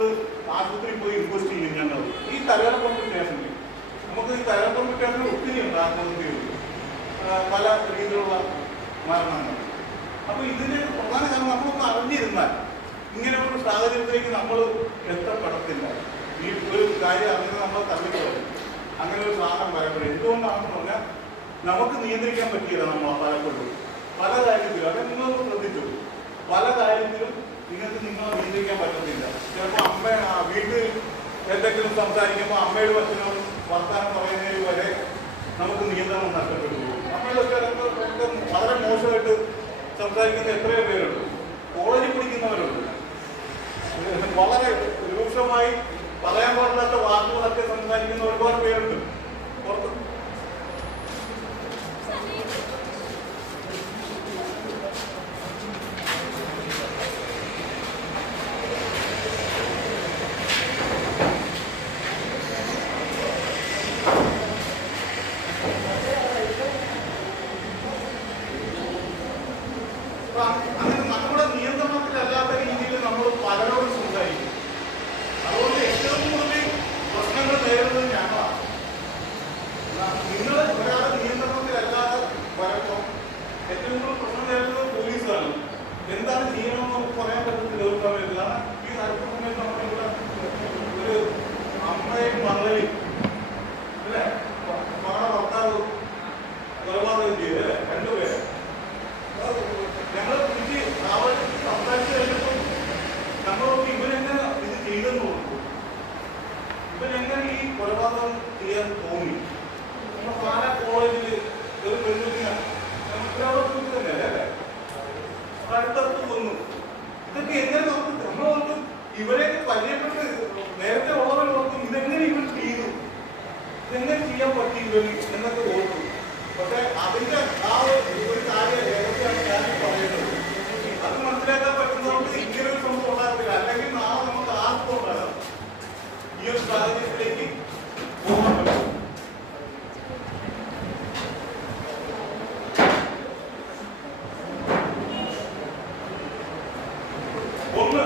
ആശുപത്രിയിൽ പോയി ഇൻവെസ്റ്റ് ചെയ്യും ഞങ്ങൾ ഈ തലയോലപ്പമ്പ് സ്റ്റേഷനിൽ. നമുക്ക് ഈ തലയോലപ്പമ്പ് സ്റ്റേഷനിൽ ഒത്തിരി ഉണ്ട് ആത്മഹത്യകൾ, പല രീതിയിലുള്ള മരണങ്ങൾ. അപ്പോൾ ഇതിന് പ്രധാന കാരണം നമ്മളൊന്ന് അറിഞ്ഞിരുന്നാൽ ഇങ്ങനെയുള്ള സാഹചര്യത്തിലേക്ക് നമ്മൾ എത്തപ്പെടത്തില്ല. ഈ ഒരു കാര്യം അങ്ങനെ നമ്മൾ തള്ളിക്കളയും. അങ്ങനെ ഒരു സാധനം വരപ്പെടും. എന്തുകൊണ്ടാണെന്ന് പറഞ്ഞാൽ നമുക്ക് നിയന്ത്രിക്കാൻ പറ്റിയില്ല. നമ്മൾ പലപ്പോഴും പല കാര്യത്തിലും അത് നിങ്ങളൊന്ന് ശ്രദ്ധിച്ചു, പല കാര്യത്തിലും നിങ്ങൾക്ക് നിങ്ങളെ നിയന്ത്രിക്കാൻ പറ്റത്തില്ല. ചിലപ്പോൾ വീട്ടിൽ എന്തെങ്കിലും സംസാരിക്കുമ്പോൾ അമ്മയോടും അച്ഛനോടും വർത്തമാനം പറയുന്നതിന് വരെ നമുക്ക് നിയന്ത്രണം നഷ്ടപ്പെട്ടു പോകും. നമ്മളൊക്കെ വളരെ മോശമായിട്ട് സംസാരിക്കുന്ന എത്രയോ പേരുണ്ട്. കോളേജിൽ പഠിക്കുന്നവരുണ്ട്. വളരെ രൂക്ഷമായി പറയാൻ പാടില്ലാത്ത വാക്കുകളൊക്കെ സംസാരിക്കുന്ന ഒരുപാട് പേരുണ്ട് പുറത്ത്. അങ്ങനെ നമ്മുടെ നിയന്ത്രണത്തിലല്ലാത്ത രീതിയിൽ നമ്മൾ പലരോടും സംസാരിക്കും. അതുകൊണ്ട് ഏറ്റവും കൂടുതൽ പ്രശ്നങ്ങൾ നേരിടുന്നത് ഞങ്ങളാണ്. നിങ്ങൾ ഒരാളെ നിയന്ത്രണത്തിലല്ലാതെ വരുമ്പോൾ ഏറ്റവും കൂടുതൽ പ്രശ്നം നേരിടുന്നത് പോലീസാണ്. എന്താണ് ചെയ്യണമെന്ന് നമുക്ക് പറയാൻ പറ്റത്തില്ല ഒരു സമയത്ത്. കാരണം ഈ അടുത്ത സമയത്ത് നമ്മളിവിടെ ഒരു അമ്മയും മകളെയും അല്ലേ മകളുടെ ഭർത്താവ് കൊലപാതകം ചെയ്തല്ലേ, രണ്ടുപേരെ. ഞങ്ങൾ തിരിച്ച് സംസാരിച്ച് കഴിഞ്ഞപ്പോൾ നമ്മളൊക്കെ ഇവരെങ്ങനെ ഇത് ചെയ്തെന്ന് തോന്നുന്നു, ഇവരെങ്ങനെ ഈ കൊലപാതകം ചെയ്യാൻ തോന്നി. നമ്മൾ പാല കോളേജിൽ ഒരു പെൺകുട്ടിനെ തന്നെയല്ലേ അല്ലേ അടുത്തടുത്ത് കൊന്നു. ഇതൊക്കെ എങ്ങനെ നമുക്ക് നമ്മളോർക്കും ഇവരെയൊക്കെ പരിചയപ്പെട്ട് നേരത്തെ ഉള്ളവർ ഓർക്കും ഇതെങ്ങനെ ഇവർ ചെയ്തു, ഇതെങ്ങനെ ചെയ്യാൻ പറ്റി ഇവന് എന്നൊക്കെ ഓർക്കും. പക്ഷെ അതിന്റെ ആ ഒരു കാര്യം ഏതൊക്കെയാണ് ഞാൻ പറയുന്നത് അത് മനസ്സിലാക്കാൻ പറ്റുന്നതുകൊണ്ട് ഇങ്ങനൊരു സംഭവം ഉണ്ടാകത്തില്ല. അല്ലെങ്കിൽ നാളെ നമുക്ക് ആർക്കും ഉണ്ടാകാം ഈ ഒരു സാഹചര്യത്തിലേക്ക് പോകാൻ പറ്റും. ഒന്ന്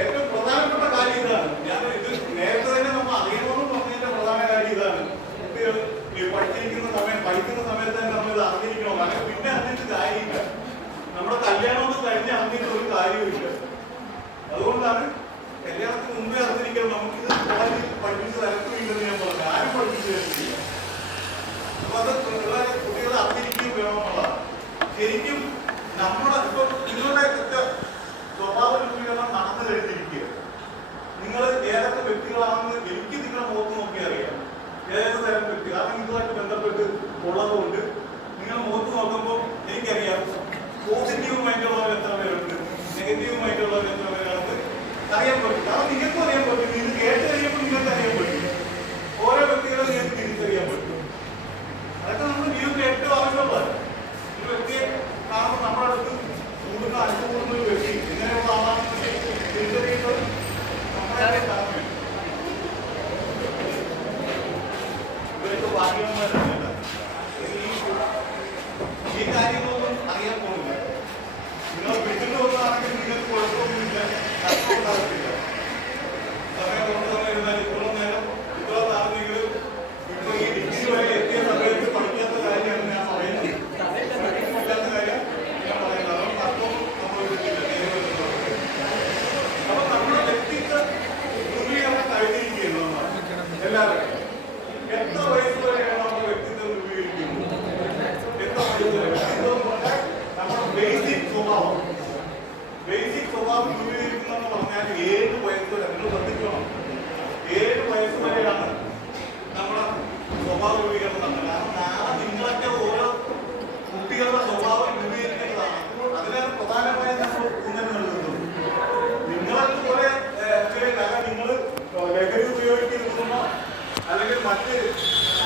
ഏറ്റവും പ്രധാനപ്പെട്ട കാര്യം ഇതാണ്. ഞാൻ ഇത് നേരത്തെ തന്നെ നമ്മൾ അറിയണമെന്ന് പറഞ്ഞതിന്റെ പ്രധാന കാര്യം ഇതാണ്. കുട്ടികൾ പഠിച്ചിരിക്കുന്ന സമയം പഠിക്കുന്ന സമയത്ത് തന്നെ നമ്മൾ ഇത് അറിഞ്ഞിരിക്കണം. അല്ലെങ്കിൽ പിന്നെ അറിഞ്ഞിട്ട് കാര്യമില്ല. നമ്മുടെ കല്യാണമൊന്നും കഴിഞ്ഞ് അറിഞ്ഞിട്ട് ഒരു കാര്യവുമില്ല. അതുകൊണ്ടാണ് കല്യാണത്തിന് മുമ്പേ അറിഞ്ഞിരിക്കണം. നമുക്കിത് കോളേജിൽ പഠിപ്പിച്ച് തരത്തില്ലെന്ന് ഞാൻ പറഞ്ഞു. ആരും പഠിപ്പിച്ചു തരുന്നില്ല. അപ്പൊ അത് കുട്ടികളെ അറിഞ്ഞിരിക്കുകയും വേണമെന്നുള്ളതാണ്. ശരിക്കും നമ്മുടെ ഇപ്പൊ നിങ്ങളുടെ സ്വഭാവ രൂപീകരണം നടന്നു കഴിഞ്ഞിരിക്കുക. നിങ്ങൾ ഏതൊക്കെ വ്യക്തികളാണെന്ന് എനിക്ക് നിങ്ങളുടെ മുഖത്ത് നോക്കി അറിയാം. ഏത് തരം വ്യക്തി, കാരണം ഇതുമായിട്ട് ബന്ധപ്പെട്ട് ഉള്ളതുകൊണ്ട് നിങ്ങൾ മുഖത്ത് നോക്കുമ്പോൾ എനിക്കറിയാം പോസിറ്റീവുമായിട്ടുള്ളവർ എത്ര പേരുണ്ട്, നെഗറ്റീവുമായിട്ടുള്ളവർ എത്ര പേരാണെന്ന് അറിയാൻ പറ്റും. കാരണം നിങ്ങൾക്കും അറിയാൻ പറ്റും. ഇത് കേട്ട് കഴിയുമ്പോൾ നിങ്ങൾക്ക് അറിയാൻ പറ്റും. ഓരോ വ്യക്തികളെ നിങ്ങൾക്ക് തിരിച്ചറിയാൻ പറ്റും. അതൊക്കെ നമ്മുടെ ജീവിതത്തിൽ ഏറ്റവും ആവശ്യമുള്ളതാണ്. ഒരു വ്യക്തിയെ കാണുമ്പോൾ നമ്മുടെ അടുത്ത് കൂടുന്ന അനുഭവപ്പെടുന്ന ഒരു വ്യക്തി ഇങ്ങനെയുള്ള ആളാണെന്ന് തിരിച്ചറിയുന്നത് നമ്മളെ കാണുന്നു. ഇവരൊക്കെ ഭാഗ്യവന്മാരല്ല. ഈ കാര്യങ്ങളൊന്നും അറിയാൻ പോകുന്നില്ല. നിങ്ങൾ വീട്ടിൽ വന്നതാണെങ്കിൽ നിങ്ങൾക്ക് കുഴപ്പമൊന്നുമില്ല, നഷ്ടമുണ്ടാകത്തില്ല. സമയം കൊണ്ട് തന്നെ ഇരുന്നാൽ ഇത്രയും നേരം ഇത്ര നാളെങ്കിലും ഇപ്പൊ ഈ ഡിഗ്രി വരെ എത്തിയ സമയത്ത് പഠിക്കാത്ത കാര്യമാണ് ഞാൻ പറയുന്നത്. പഠിക്കാത്ത കാര്യം ഞാൻ പറയുന്നത്. അതുകൊണ്ട് നഷ്ടവും സംഭവിച്ചിട്ടില്ല. അപ്പൊ നമ്മുടെ വ്യക്തിത്വ രൂപീകരണം കഴിഞ്ഞിരിക്കുന്നതാണ് എല്ലാവരും. എത്ര വയസ്സ് വരെയാണ് നമ്മുടെ വ്യക്തിത്വം രൂപീകരിക്കുന്നത്? എത്ര വയസ്സ് വരെ? നമ്മുടെ ബേസിക് സ്വഭാവം രൂപീകരിക്കുന്നതെന്ന് പറഞ്ഞാൽ 7 വയസ്സ് വരെ. നിങ്ങൾ ശ്രദ്ധിക്കണം, 7 വയസ്സ് വരെയാണ് നമ്മുടെ സ്വഭാവ രൂപീകരണം നടന്നത്. കാരണം നാളെ നിങ്ങളൊക്കെ ഓരോ കുട്ടികളുടെ സ്വഭാവം രൂപീകരിക്കേണ്ടതാണ്. അതിനാണ് പ്രധാനമായും നമ്മൾ ഊന്നൽ നൽകുന്നത്. നിങ്ങളൊക്കെ പോലെ നിങ്ങൾ ലഹരി ഉപയോഗിക്കുന്നോ അല്ലെങ്കിൽ മറ്റ്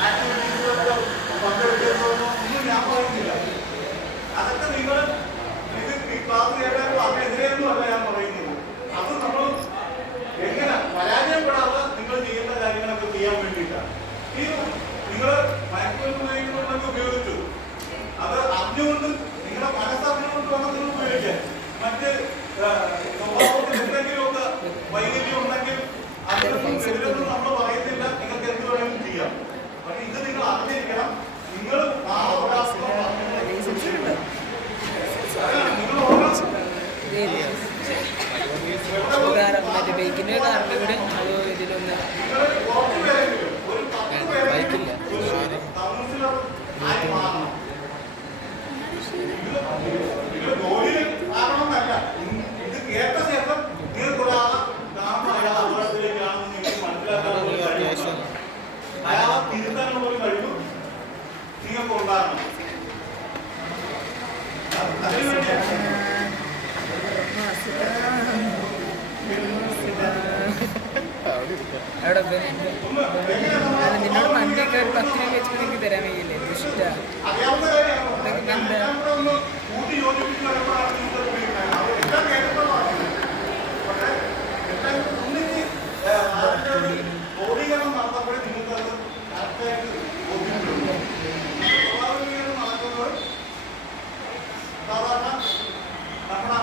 ആക്ടിവിറ്റീസിലൊക്കെ പങ്കെടുക്കുന്നോ ഒന്നും ഞാൻ പറയുന്നില്ല. അതൊക്കെ നിങ്ങൾ ഇത് ക്ലാസ് കേട്ടാലും അതിനെതിരെയൊന്നും അല്ല ഞാൻ പറയുന്നത്. അത് നമ്മൾ എങ്ങനെ പരാജയപ്പെടാതെ നിങ്ങൾ ചെയ്യുന്ന കാര്യങ്ങളൊക്കെ ചെയ്യാൻ വേണ്ടിയിട്ടാണ്. ഈ നിങ്ങൾ മയക്കുമരുന്ന് ഉപയോഗിക്കുന്ന ആയി മാറണം. നിങ്ങൾ ജോലിയിൽ ആകണമെന്നല്ല, ഇത് കേട്ട ശേഷം നിങ്ങൾക്ക് ഒരാളെ കാണുമ്പോൾ അയാൾ അപകടത്തിലേക്കാണെന്ന് നിങ്ങൾക്ക് മനസ്സിലാക്കാനുള്ള ഒരു കഴിവ്, അയാളെ തിരുത്താനുള്ള ഒരു കഴിവ് നിങ്ങൾക്ക് ഉണ്ടാകണം. അതിനുവേണ്ടിയാണ് നിന്നോട് മന്തിയൊക്കെ ഒരു 10 രൂപ വെച്ചിട്ട് എനിക്ക് തരാൻ കഴിയില്ലേ? ഇഷ്ടമാണ്. സാധാരണ നമ്മുടെ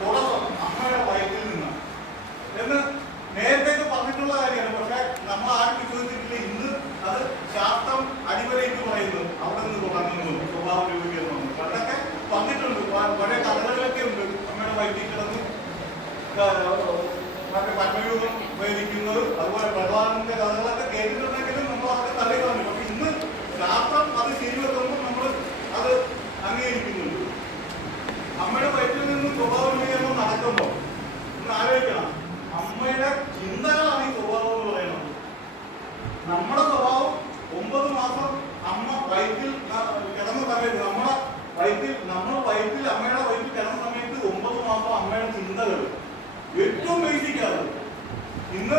തുടക്കം അമ്മയുടെ വയറ്റിൽ നിന്ന് എന്ന് നേരത്തെ പറഞ്ഞിട്ടുള്ള കാര്യമാണ്. പക്ഷെ നമ്മൾ ആരും വിശ്വസിച്ചിട്ടില്ല. ഇന്ന് അത് ശാസ്ത്രം അടിവരയിട്ട് പറയുന്നു. അവിടെ നിന്ന് തുടങ്ങുന്നു സ്വഭാവ രൂപീകരണം. പണ്ടൊക്കെ വന്നിട്ടുണ്ട്, പഴയ കഥകളിലൊക്കെ ഉണ്ട്. അമ്മയുടെ വയറ്റിൽ കിടന്ന് മറ്റേ പത്മയൂഹം ഉപയോഗിക്കുന്നത്, അതുപോലെ ഭഗവാനിന്റെ കഥകളൊക്കെ കേട്ടിട്ടുണ്ടെങ്കിലും നമ്മൾ അതൊക്കെ തള്ളിക്കളഞ്ഞു. പക്ഷെ ഇന്ന് ശാസ്ത്രം അത് ശരിവെക്കുമ്പോൾ നമ്മൾ അത് അംഗീകരിക്കുന്നുണ്ട്. അമ്മയുടെ വയറ്റിൽ നിന്ന് സ്വഭാവ രൂപീകരണം നടക്കുമ്പോൾ ഒന്ന് ആലോചിക്കണം, അമ്മയുടെ ചിന്തകളാണ് ഈ സ്വഭാവം എന്ന് പറയുന്നത്. നമ്മുടെ സ്വഭാവം 9 മാസം അമ്മ വയറ്റിൽ കിടന്ന സമയത്ത് നമ്മൾ വയറ്റിൽ അമ്മയുടെ വയറ്റിൽ കിടന്ന സമയത്ത് 9 മാസം അമ്മയുടെ ചിന്തകൾ ഏറ്റവും ബേസിക്കാണ്. ഇന്ന്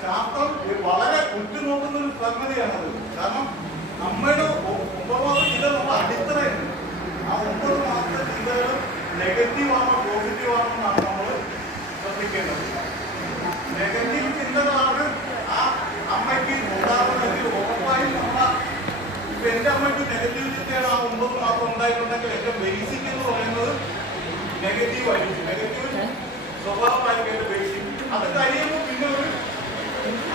ശാസ്ത്രം വളരെ ഉറ്റുനോക്കുന്ന ഒരു സംഗതിയാണത്. കാരണം അമ്മയുടെ 9 മാസം ചിന്ത നമ്മൾ അടിത്തറയുണ്ട്. ആ 9 മാസത്തെ ചിന്തകൾ നെഗറ്റീവാണോ പോസിറ്റീവാണോ എന്നാണ് നമ്മൾ ശ്രദ്ധിക്കേണ്ടത്. നെഗറ്റീവ് ചിന്തകളാണ് ആ അമ്മയ്ക്ക് ഉണ്ടാകുന്നതെങ്കിൽ ഉറപ്പായും ഇപ്പൊ എന്റെ അമ്മയ്ക്ക് നെഗറ്റീവ് ചിന്തയാണ് ആ 9 മാസം ഉണ്ടായിട്ടുണ്ടെങ്കിൽ എന്റെ ബേസിക് എന്ന് പറയുന്നത് നെഗറ്റീവ് ആയിരിക്കും. നെഗറ്റീവ് സ്വഭാവമായിരിക്കും എന്റെ ബേസിക്. അത് കഴിയുമ്പോൾ പിന്നെ ഒരു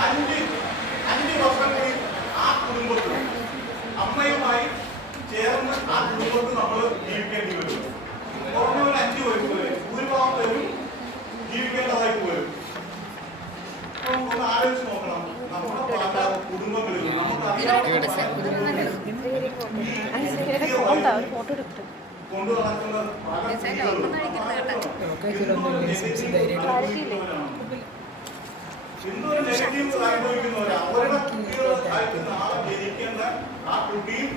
5 വർഷം കൂടി ആ കുടുംബത്തിൽ അമ്മയുമായി ചേർന്ന് ആ കുടുംബത്തിൽ നമ്മൾ ജീവിക്കേണ്ടി വരും. കുറഞ്ഞ ഒരു 5 വയസ്സ് വരെ ഭൂരിഭാഗം പേരും ജീവിക്കേണ്ടതായിട്ട് വരും. ഒന്ന് ആലോചിച്ച് നോക്കണം, നമ്മുടെ പല കുടുംബങ്ങളിലും നമുക്കറിയാം കൊണ്ടു നടക്കുന്ന പല സ്ത്രീകളും ഇന്നൊരു നെഗറ്റീവ് അനുഭവിക്കുന്നവരാ. അവരുടെ കുട്ടികളായിട്ട് നാളെ ജനിക്കേണ്ട ആ കുട്ടിയും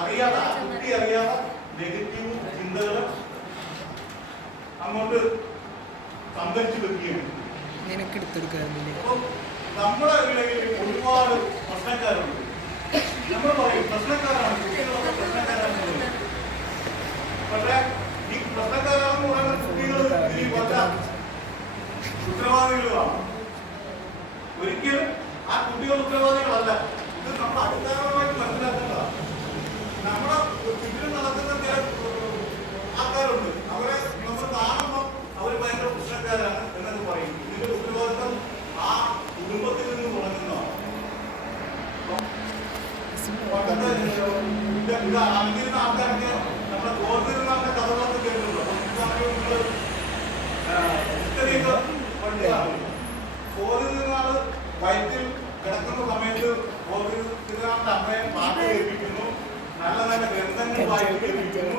അറിയാതെ, ആ കുട്ടി അറിയാതെ നെഗറ്റീവ് ചിന്തകൾ അങ്ങോട്ട് സംഭരിച്ചു വെക്കുകയാണ്. അപ്പം നമ്മുടെ ഇടയിൽ ഒരുപാട് പ്രശ്നക്കാരുണ്ട്. നമ്മൾ പറയും പ്രശ്നക്കാരാണ്, കുട്ടികളൊക്കെ പ്രശ്നക്കാരാണ്. പക്ഷെ ഈ പ്രശ്നക്കാരാണെന്ന് പറയുന്ന കുട്ടികൾ ഈ പല ഉത്തരവാദികളുമാണ്. ഒരിക്കലും ആ കുട്ടികൾ ഉത്തരവാദികളല്ല. ഇത് നമ്മൾ അടിസ്ഥാനപരമായിട്ട് മനസ്സിലാക്കേണ്ടതാണ്. നമ്മുടെ ചുറ്റിലും നടക്കുന്ന ചില ആൾക്കാരുണ്ട്, അവരെ നമ്മൾ കാണുമ്പോൾ അവർ ഭയങ്കര പ്രശ്നക്കാരാണ് എന്നൊക്കെ പറയും. ഇതിന്റെ ഉത്തരവാദിത്വം ആ കുടുംബത്തിൽ നിന്ന് തുടങ്ങുന്നതാണ്. ഇത് അറിഞ്ഞിരുന്ന ആൾക്കാരൊക്കെ നമ്മുടെ കോർത്തിരുന്ന കഥകളൊക്കെ കേട്ടിട്ടുണ്ടോ? കോർത്തിരുന്നാള് വയറ്റിൽ കിടക്കുന്ന സമയത്ത് കോർത്തിരുന്നാളുടെ അമ്മയെ പാട്ട് കേൾപ്പിക്കുന്നു, നല്ല നല്ല ഗ്രന്ഥങ്ങൾ വായിച്ച് കേൾപ്പിക്കുന്നു.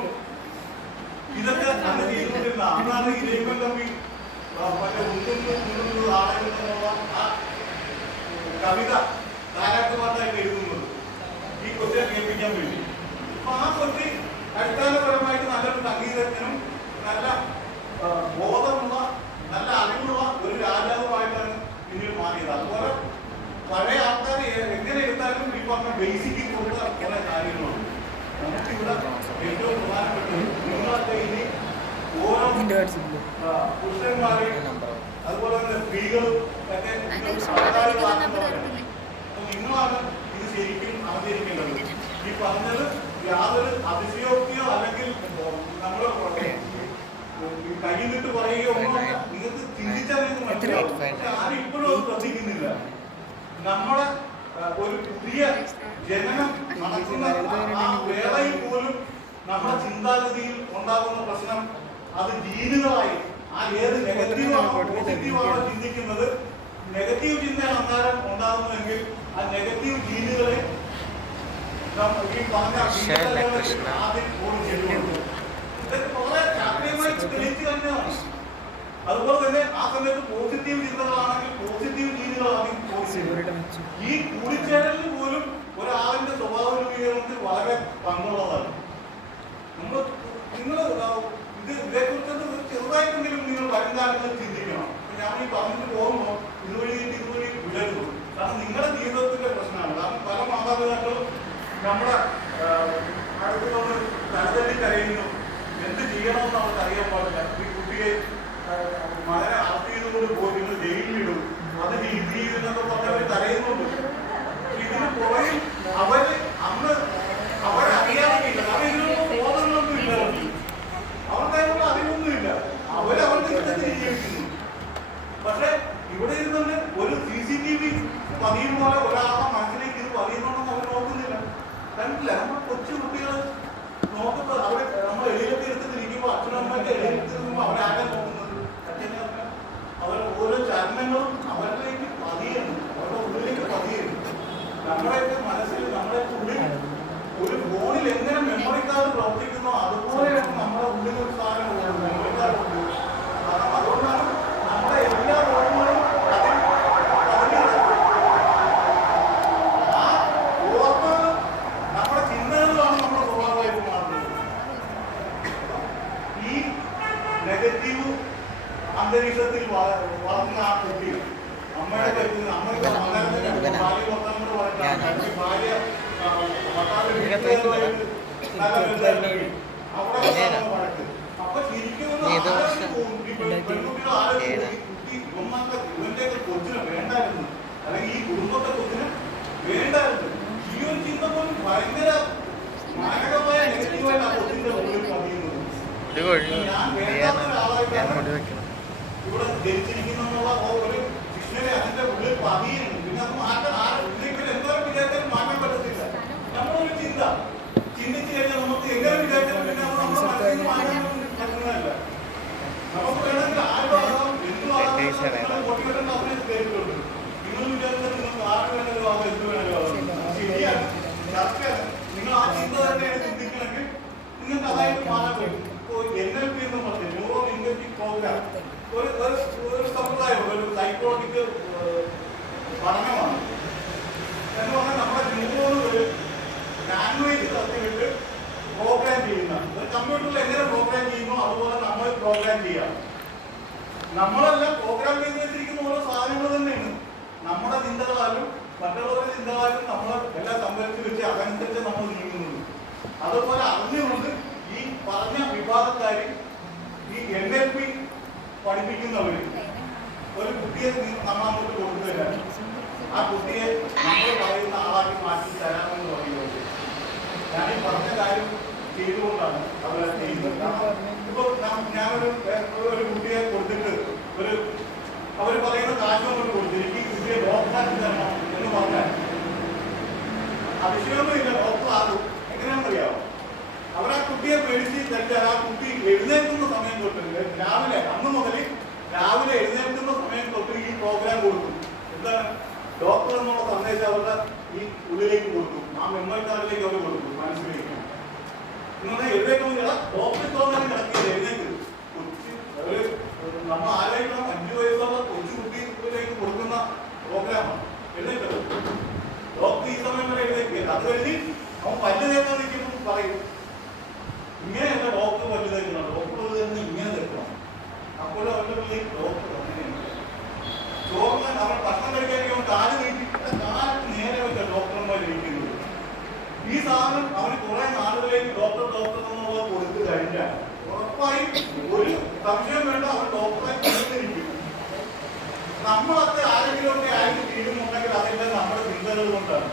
ഇതൊക്കെ അന്ന് ചെയ്തുകൊണ്ടിരുന്ന അന്നാണ് ഈ ജൈവൻ തമ്പി മറ്റേ ഉണ്ടുന്നു ആളെന്നുള്ള ആ കവിത താരാട്ടുപാട്ടായിട്ട് എഴുതുന്നത് ഈ കൊച്ചിനെ കേൾപ്പിക്കാൻ വേണ്ടി. അപ്പൊ ആ കൊച്ചി അടിസ്ഥാനപരമായിട്ട് നല്ലൊരു സംഗീതജ്ഞനും നല്ല ബോധമുള്ള നല്ല അറിവുള്ള ഒരു രാജാവുമായിട്ടാണ് പിന്നീട് മാറിയത്. അതുപോലെ പഴയ ആൾക്കാർ എങ്ങനെ എടുത്താലും ഈ പറഞ്ഞ ബേസിക് കൊടുത്ത കുറെ കാര്യങ്ങളുണ്ട്. നമുക്കിവിടെ ഏറ്റവും പ്രധാനപ്പെട്ടത് നിങ്ങളൊക്കെ ഇനി ഓരോ പുരുഷന്മാരെയും അതുപോലെ തന്നെ സ്ത്രീകളും ഒക്കെ നിങ്ങളാണ് ഇത് ശരിക്കും അവതരിക്കേണ്ടത്. ഈ പറഞ്ഞത് യാതൊരു അതിശയോക്തിയോ അല്ലെങ്കിൽ നമ്മൾ കയ്യിലിട്ട് പറയുകയോ ഒന്നും നിങ്ങൾക്ക് ചിന്തിച്ചറിയുന്ന മനസ്സിലാവും. പക്ഷെ ആരും ഇപ്പോഴും അത് ശ്രദ്ധിക്കുന്നില്ല. നമ്മളെ ഒരു പുതിയ ജനനം നടക്കുന്ന ആ വേളയിൽ പോലും നമ്മുടെ ചിന്താഗതിയിൽ ഉണ്ടാകുന്ന പ്രശ്നം അത് ജീനുകളായി ആ ഏത് നെഗറ്റീവാണോ പോസിറ്റീവാണോ ചിന്തിക്കുന്നത്, നെഗറ്റീവ് ചിന്തയാണ് അന്നേരം ഉണ്ടാകുന്നതെങ്കിൽ ആ നെഗറ്റീവ് ജീനുകളെ ഈ പറഞ്ഞ ശൈല കൃഷ്ണ. ആദ്യം പോലും ചെയ്തുകൊണ്ട് ഇതൊക്കെ വളരെ ശാസ്ത്രീയമായി തെളിയിച്ചു കഴിഞ്ഞതാണ്. അതുപോലെ തന്നെ ആ സമയത്ത് പോസിറ്റീവ് ചിന്തകളാണെങ്കിൽ പോസിറ്റീവ് ജീവികൾ ആദ്യം സിഗരറ്റ് വെച്ചു. ഈ കൂടിച്ചേരലിന് പോലും ഒരാളിന്റെ സ്വഭാവ രൂപീകരണത്തിൽ വളരെ പങ്കുള്ളതാണ്. നിങ്ങൾ ഇതേക്കുറിച്ചൊക്കെ ചെറുതായിട്ടെങ്കിലും നിങ്ങൾ വരും കാലങ്ങളിൽ ചിന്തിക്കണം. ഞാൻ ഈ പറഞ്ഞിട്ട് പോകുമ്പോൾ ഇതുവഴി വിടരുത്. കാരണം നിങ്ങളുടെ ജീവിതത്തിന്റെ പ്രശ്നമാണ്. കാരണം പല മാതാപിതാക്കളും നമ്മുടെ അടുത്ത് വന്ന് തലതല്ലി കരയുന്നു. എന്ത് ചെയ്യണമെന്ന് അവർക്ക് അറിയാൻ പാടില്ല. ഈ കുട്ടിയെ മകനെ അറസ്റ്റ് ചെയ്തുകൊണ്ട് പോയി നിങ്ങൾ ജയിലിലിടും, അത് രീതിയെന്നൊക്കെ പറഞ്ഞവർ കരയുന്നുണ്ട്. ഇതിന് പുറകിൽ അന്ന് അവരറിയാറില്ല. അവരിതിനുള്ള ബോധങ്ങളൊന്നും ഇല്ല. അവർക്കതിനുള്ള അറിവൊന്നുമില്ല. അവരുടെ ഇഷ്ടത്തിൽ ജീവിക്കുന്നു. പക്ഷെ ഇവിടെ ഇരുന്നുകൊണ്ട് ഒരു CCTV പതിയും പോലെ ഒരാളുടെ മനസ്സിലേക്ക് ഇത് പതിയുന്നുണ്ടെന്ന് അവർ നോക്കുന്നില്ല. കണ്ടില്ല, നമ്മൾ കൊച്ചു കുട്ടികൾ നോക്കുമ്പോൾ അവരെ നമ്മൾ എളിയിലൊക്കെ എടുത്തിരിക്കുമ്പോൾ അച്ഛനും അമ്മയൊക്കെ എളിയിലെടുത്തിരിക്കുമ്പോൾ അവരാരാ നോക്കുന്നത്? അച്ഛനെ അവർ ഓരോ ചലനങ്ങളും അവരിലേക്ക് പതിയുന്നു, അവരുടെ ഉള്ളിലേക്ക് പതിയുന്നു. നമ്മുടെയൊക്കെ മനസ്സിൽ നമ്മുടെ ഉള്ളിൽ ഒരു ഫോണിൽ എങ്ങനെ മെമ്മറി കാർഡ് പ്രവർത്തിക്കുന്നോ അതുപോലെയാണ് നമ്മുടെ ഉള്ളിൽ ഒരു സാധനമുണ്ട്, മെമ്മറി കാർഡ് ഉണ്ട്. അതുകൊണ്ടാണ് നമ്മുടെ എല്ലാ ഓർമ്മകളും ആ ഓർമ്മകൾ നമ്മുടെ ചിന്തകളിലാണ് നമ്മുടെ സ്വഭാവമായിട്ട് മാറുന്നത്. ഈ നെഗറ്റീവ് അന്തരീക്ഷത്തിൽ വളർന്ന ആ കുട്ടി അമ്മയുടെ ഭാര്യ അപ്പൊ ശരിക്കും ഇവന്റെയൊക്കെ കൊച്ചിനെ വേണ്ടായിരുന്നു, അല്ലെങ്കിൽ ഈ കുടുംബത്തെ കൊച്ചിനെ വേണ്ടായിരുന്നു. ഈ ഒരു ചിന്ത പോലും ഭയങ്കര മാരകമായ നെഗറ്റീവായിട്ട് ആ കൊച്ചിന്റെ ഉള്ളിൽ പതിയുന്നത്. ഞാൻ വേണ്ടാത്ത ഒരാളായിട്ടാണ് ഇവിടെ ജനിച്ചിരിക്കുന്നുള്ള ഒരു ശിക്ഷനെ അതിന്റെ ഉള്ളിൽ പതിയുന്നു. പിന്നെ അത് മാറ്റാൻ എന്തോരം വിചാരിച്ചാലും മാറ്റാൻ പറ്റത്തില്ല. നമ്മളൊരു ചിന്തിച്ചു കഴിഞ്ഞാൽ നമുക്ക് എങ്ങനെ വിചാരിച്ചാലും പിന്നെ അത് നമ്മുടെ മനസ്സിൽ മാറ്റാൻ പറ്റുന്നതല്ല. നമുക്ക് വേണമെങ്കിൽ ആരും പൊട്ടിക്കെട്ടേണ്ട അവരെ കേട്ടിട്ടുണ്ട്. നിങ്ങൾ വിചാരിച്ചാൽ നിങ്ങൾക്ക് ആര് വേണമെങ്കിലും ആവാം, എന്ത് വേണമെങ്കിലും ആവാം. ശരിയാണ്, സത്യമാണ്. നിങ്ങൾ ആ ചിന്ത തന്നെയാണ് ചിന്തിക്കണമെങ്കിൽ നിങ്ങൾക്ക് അതായിട്ട് മാറാൻ പറ്റും. ഇപ്പോൾ NLP എന്ന് പറഞ്ഞത് ന്യൂറോ ലിംഗ്വിസ്റ്റിക് പ്രോഗ്രാം ഒരു സമ്പ്രദായമുണ്ട്, ഒരു സൈക്കോളജിക്കൽ പഠനമാണ്. എന്ന് പറഞ്ഞാൽ നമ്മുടെ ന്യൂറോണുകൾ ലാംഗ്വേജ് തരത്തിലിട്ട് പ്രോഗ്രാം ചെയ്യുന്ന ഒരു കമ്പ്യൂട്ടറിൽ എങ്ങനെ പ്രോഗ്രാം ചെയ്യുന്നു അതുപോലെ നമ്മൾ പ്രോഗ്രാം ചെയ്യാം. നമ്മളെല്ലാം പ്രോഗ്രാം ചെയ്ത് വെച്ചിരിക്കുന്ന ഓരോ സാധനങ്ങൾ തന്നെയാണ്. നമ്മുടെ ചിന്തകളാലും മറ്റുള്ളവരുടെ ചിന്തകളാലും നമ്മൾ എല്ലാം സംഭരിച്ച് വെച്ച് അതനുസരിച്ച് നമ്മൾ നീങ്ങുന്നത്. അതുപോലെ അറിഞ്ഞുകൊണ്ട് ഈ പറഞ്ഞ വിഭാഗക്കാർ ഈ NLP പഠിപ്പിക്കുന്നവർ ഒരു കുട്ടിയെ നമ്മൾ അങ്ങോട്ട് കൊടുക്കുകയാണ്. ആ കുട്ടിയെ നമ്മൾ പറയുന്ന ആളാക്കി മാറ്റി തരാമെന്ന് പറയുന്നത് ഞാൻ ഈ പറഞ്ഞ കാര്യം ചെയ്തുകൊണ്ടാണ് അവരെ ചെയ്യുന്നത്. ഇപ്പോൾ ഞാനൊരു കുട്ടിയെ കൊടുത്തിട്ട് അവർ പറയുന്ന കാശ് കൊണ്ട് കൊടുത്തു എനിക്ക് ഈ കുട്ടിയെ ഡോക്ടറാക്കി തരണം എന്ന് പറഞ്ഞാൽ അതിശയമൊന്നുമില്ല. ഡോക്ടർ ആകും എങ്ങനെയാണെന്നറിയാമോ? അവരാ കുട്ടിയെ പേടിച്ച് തരിച്ചാൽ ആ കുട്ടി എഴുന്നേൽക്കുന്ന സമയം തൊട്ട് രാവിലെ അന്ന് മുതൽ രാവിലെ എഴുന്നേൽക്കുന്ന സമയം തൊട്ട് ഈ പ്രോഗ്രാം കൊടുക്കും. എന്താണ് ഡോക്ടർ എന്നുള്ള സന്ദേശം അവരുടെ ഈ ഉള്ളിലേക്ക് കൊടുക്കും, ആ മെമ്മറി കാർഡിലേക്ക് അവർ കൊടുക്കും, മനസ്സിലേക്ക്. നിങ്ങളെ എഴുന്നേക്കുമ്പോൾ ഡോക്ടർ തോന്നാനും കിടക്കില്ല, എഴുന്നേക്ക്. നമ്മൾ ആലോചിക്കണം, 5 വയസ്സുള്ള കൊച്ചുകുട്ടിയിലേക്ക് കൊടുക്കുന്ന പ്രോഗ്രാമാണ്. എഴുന്നേറ്റത് ഡോക്ടർ ഈ സമയം വരെ എഴുന്നേക്കില്ല. അത് കഴിഞ്ഞ് അവൻ പല്ല് തേക്കാൻ നിൽക്കുമ്പോൾ പറയും ഇങ്ങനെയല്ല ഡോക്ടർ പല്ല് തേക്കണം, ഡോക്ടർ പല്ല് തേക്കുന്ന ഇങ്ങനെ തേക്കണം. അപ്പോഴും അവരുടെ പിള്ളേക്ക് ഡോക്ടർ അങ്ങനെയാണ്. ചോറിന് അവൻ ഭക്ഷണം കഴിക്കാനെങ്കിൽ അവൻ കാല് നീട്ടിട്ട് കാല് നേരെ വെച്ച ഡോക്ടർമാർ ഇരിക്കുന്നത്. ഈ സാധനം അവന് കുറെ നാളുകളിലേക്ക് ഡോക്ടർ എന്നുള്ളത് കൊടുത്തു കഴിഞ്ഞാൽ ഉറപ്പായും ഒരു സംശയം വേണ്ട, അവൻ ഡോക്ടറെ കൊടുത്തിരിക്കും. നമ്മളൊക്കെ ആരെങ്കിലും ഒക്കെ ആയിട്ട് തീരുമുണ്ടെങ്കിൽ അതെല്ലാം നമ്മുടെ ചിന്തകൾ കൊണ്ടാണ്.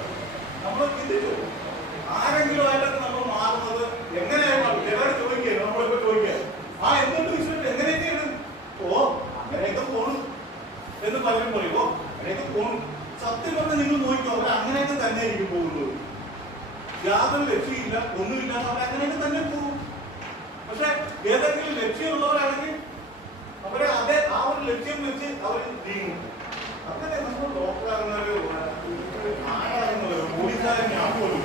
നമ്മൾ ചിന്തിച്ചു ആരെങ്കിലും ആയിട്ടൊക്കെ നമ്മൾ മാറുന്നത് എങ്ങനെയാണ്? ചിലർ ചോദിക്കുക, നമ്മളിപ്പോ ചോദിക്കുക എന്തുകൊണ്ട് വിശ്വസിച്ച് എങ്ങനെയൊക്കെയാണ്? അങ്ങനെയൊക്കെ പോണു എന്ന് പലരും പറയുമോ അങ്ങനെയൊക്കെ പോണു. സത്യം പറഞ്ഞാൽ നിങ്ങൾ നോക്കിക്കോ, അവർ അങ്ങനെയൊക്കെ തന്നെ ആയിരിക്കും പോകുന്നത്. യാതൊരു ലക്ഷ്യമില്ല, ഒന്നുമില്ലാതെ അവർ അങ്ങനെയൊക്കെ തന്നെ പോകും. പക്ഷെ ഏതെങ്കിലും ലക്ഷ്യമുള്ളവരാണെങ്കിൽ അവരെ ആ ഒരു ലക്ഷ്യം വെച്ച് അവർ നീങ്ങും. അങ്ങനെ നമ്മൾ ഡോക്ടറാകുന്നവരോ ആരാകുന്നവരോ പോലീസുകാരൻ ഞാൻ പോലും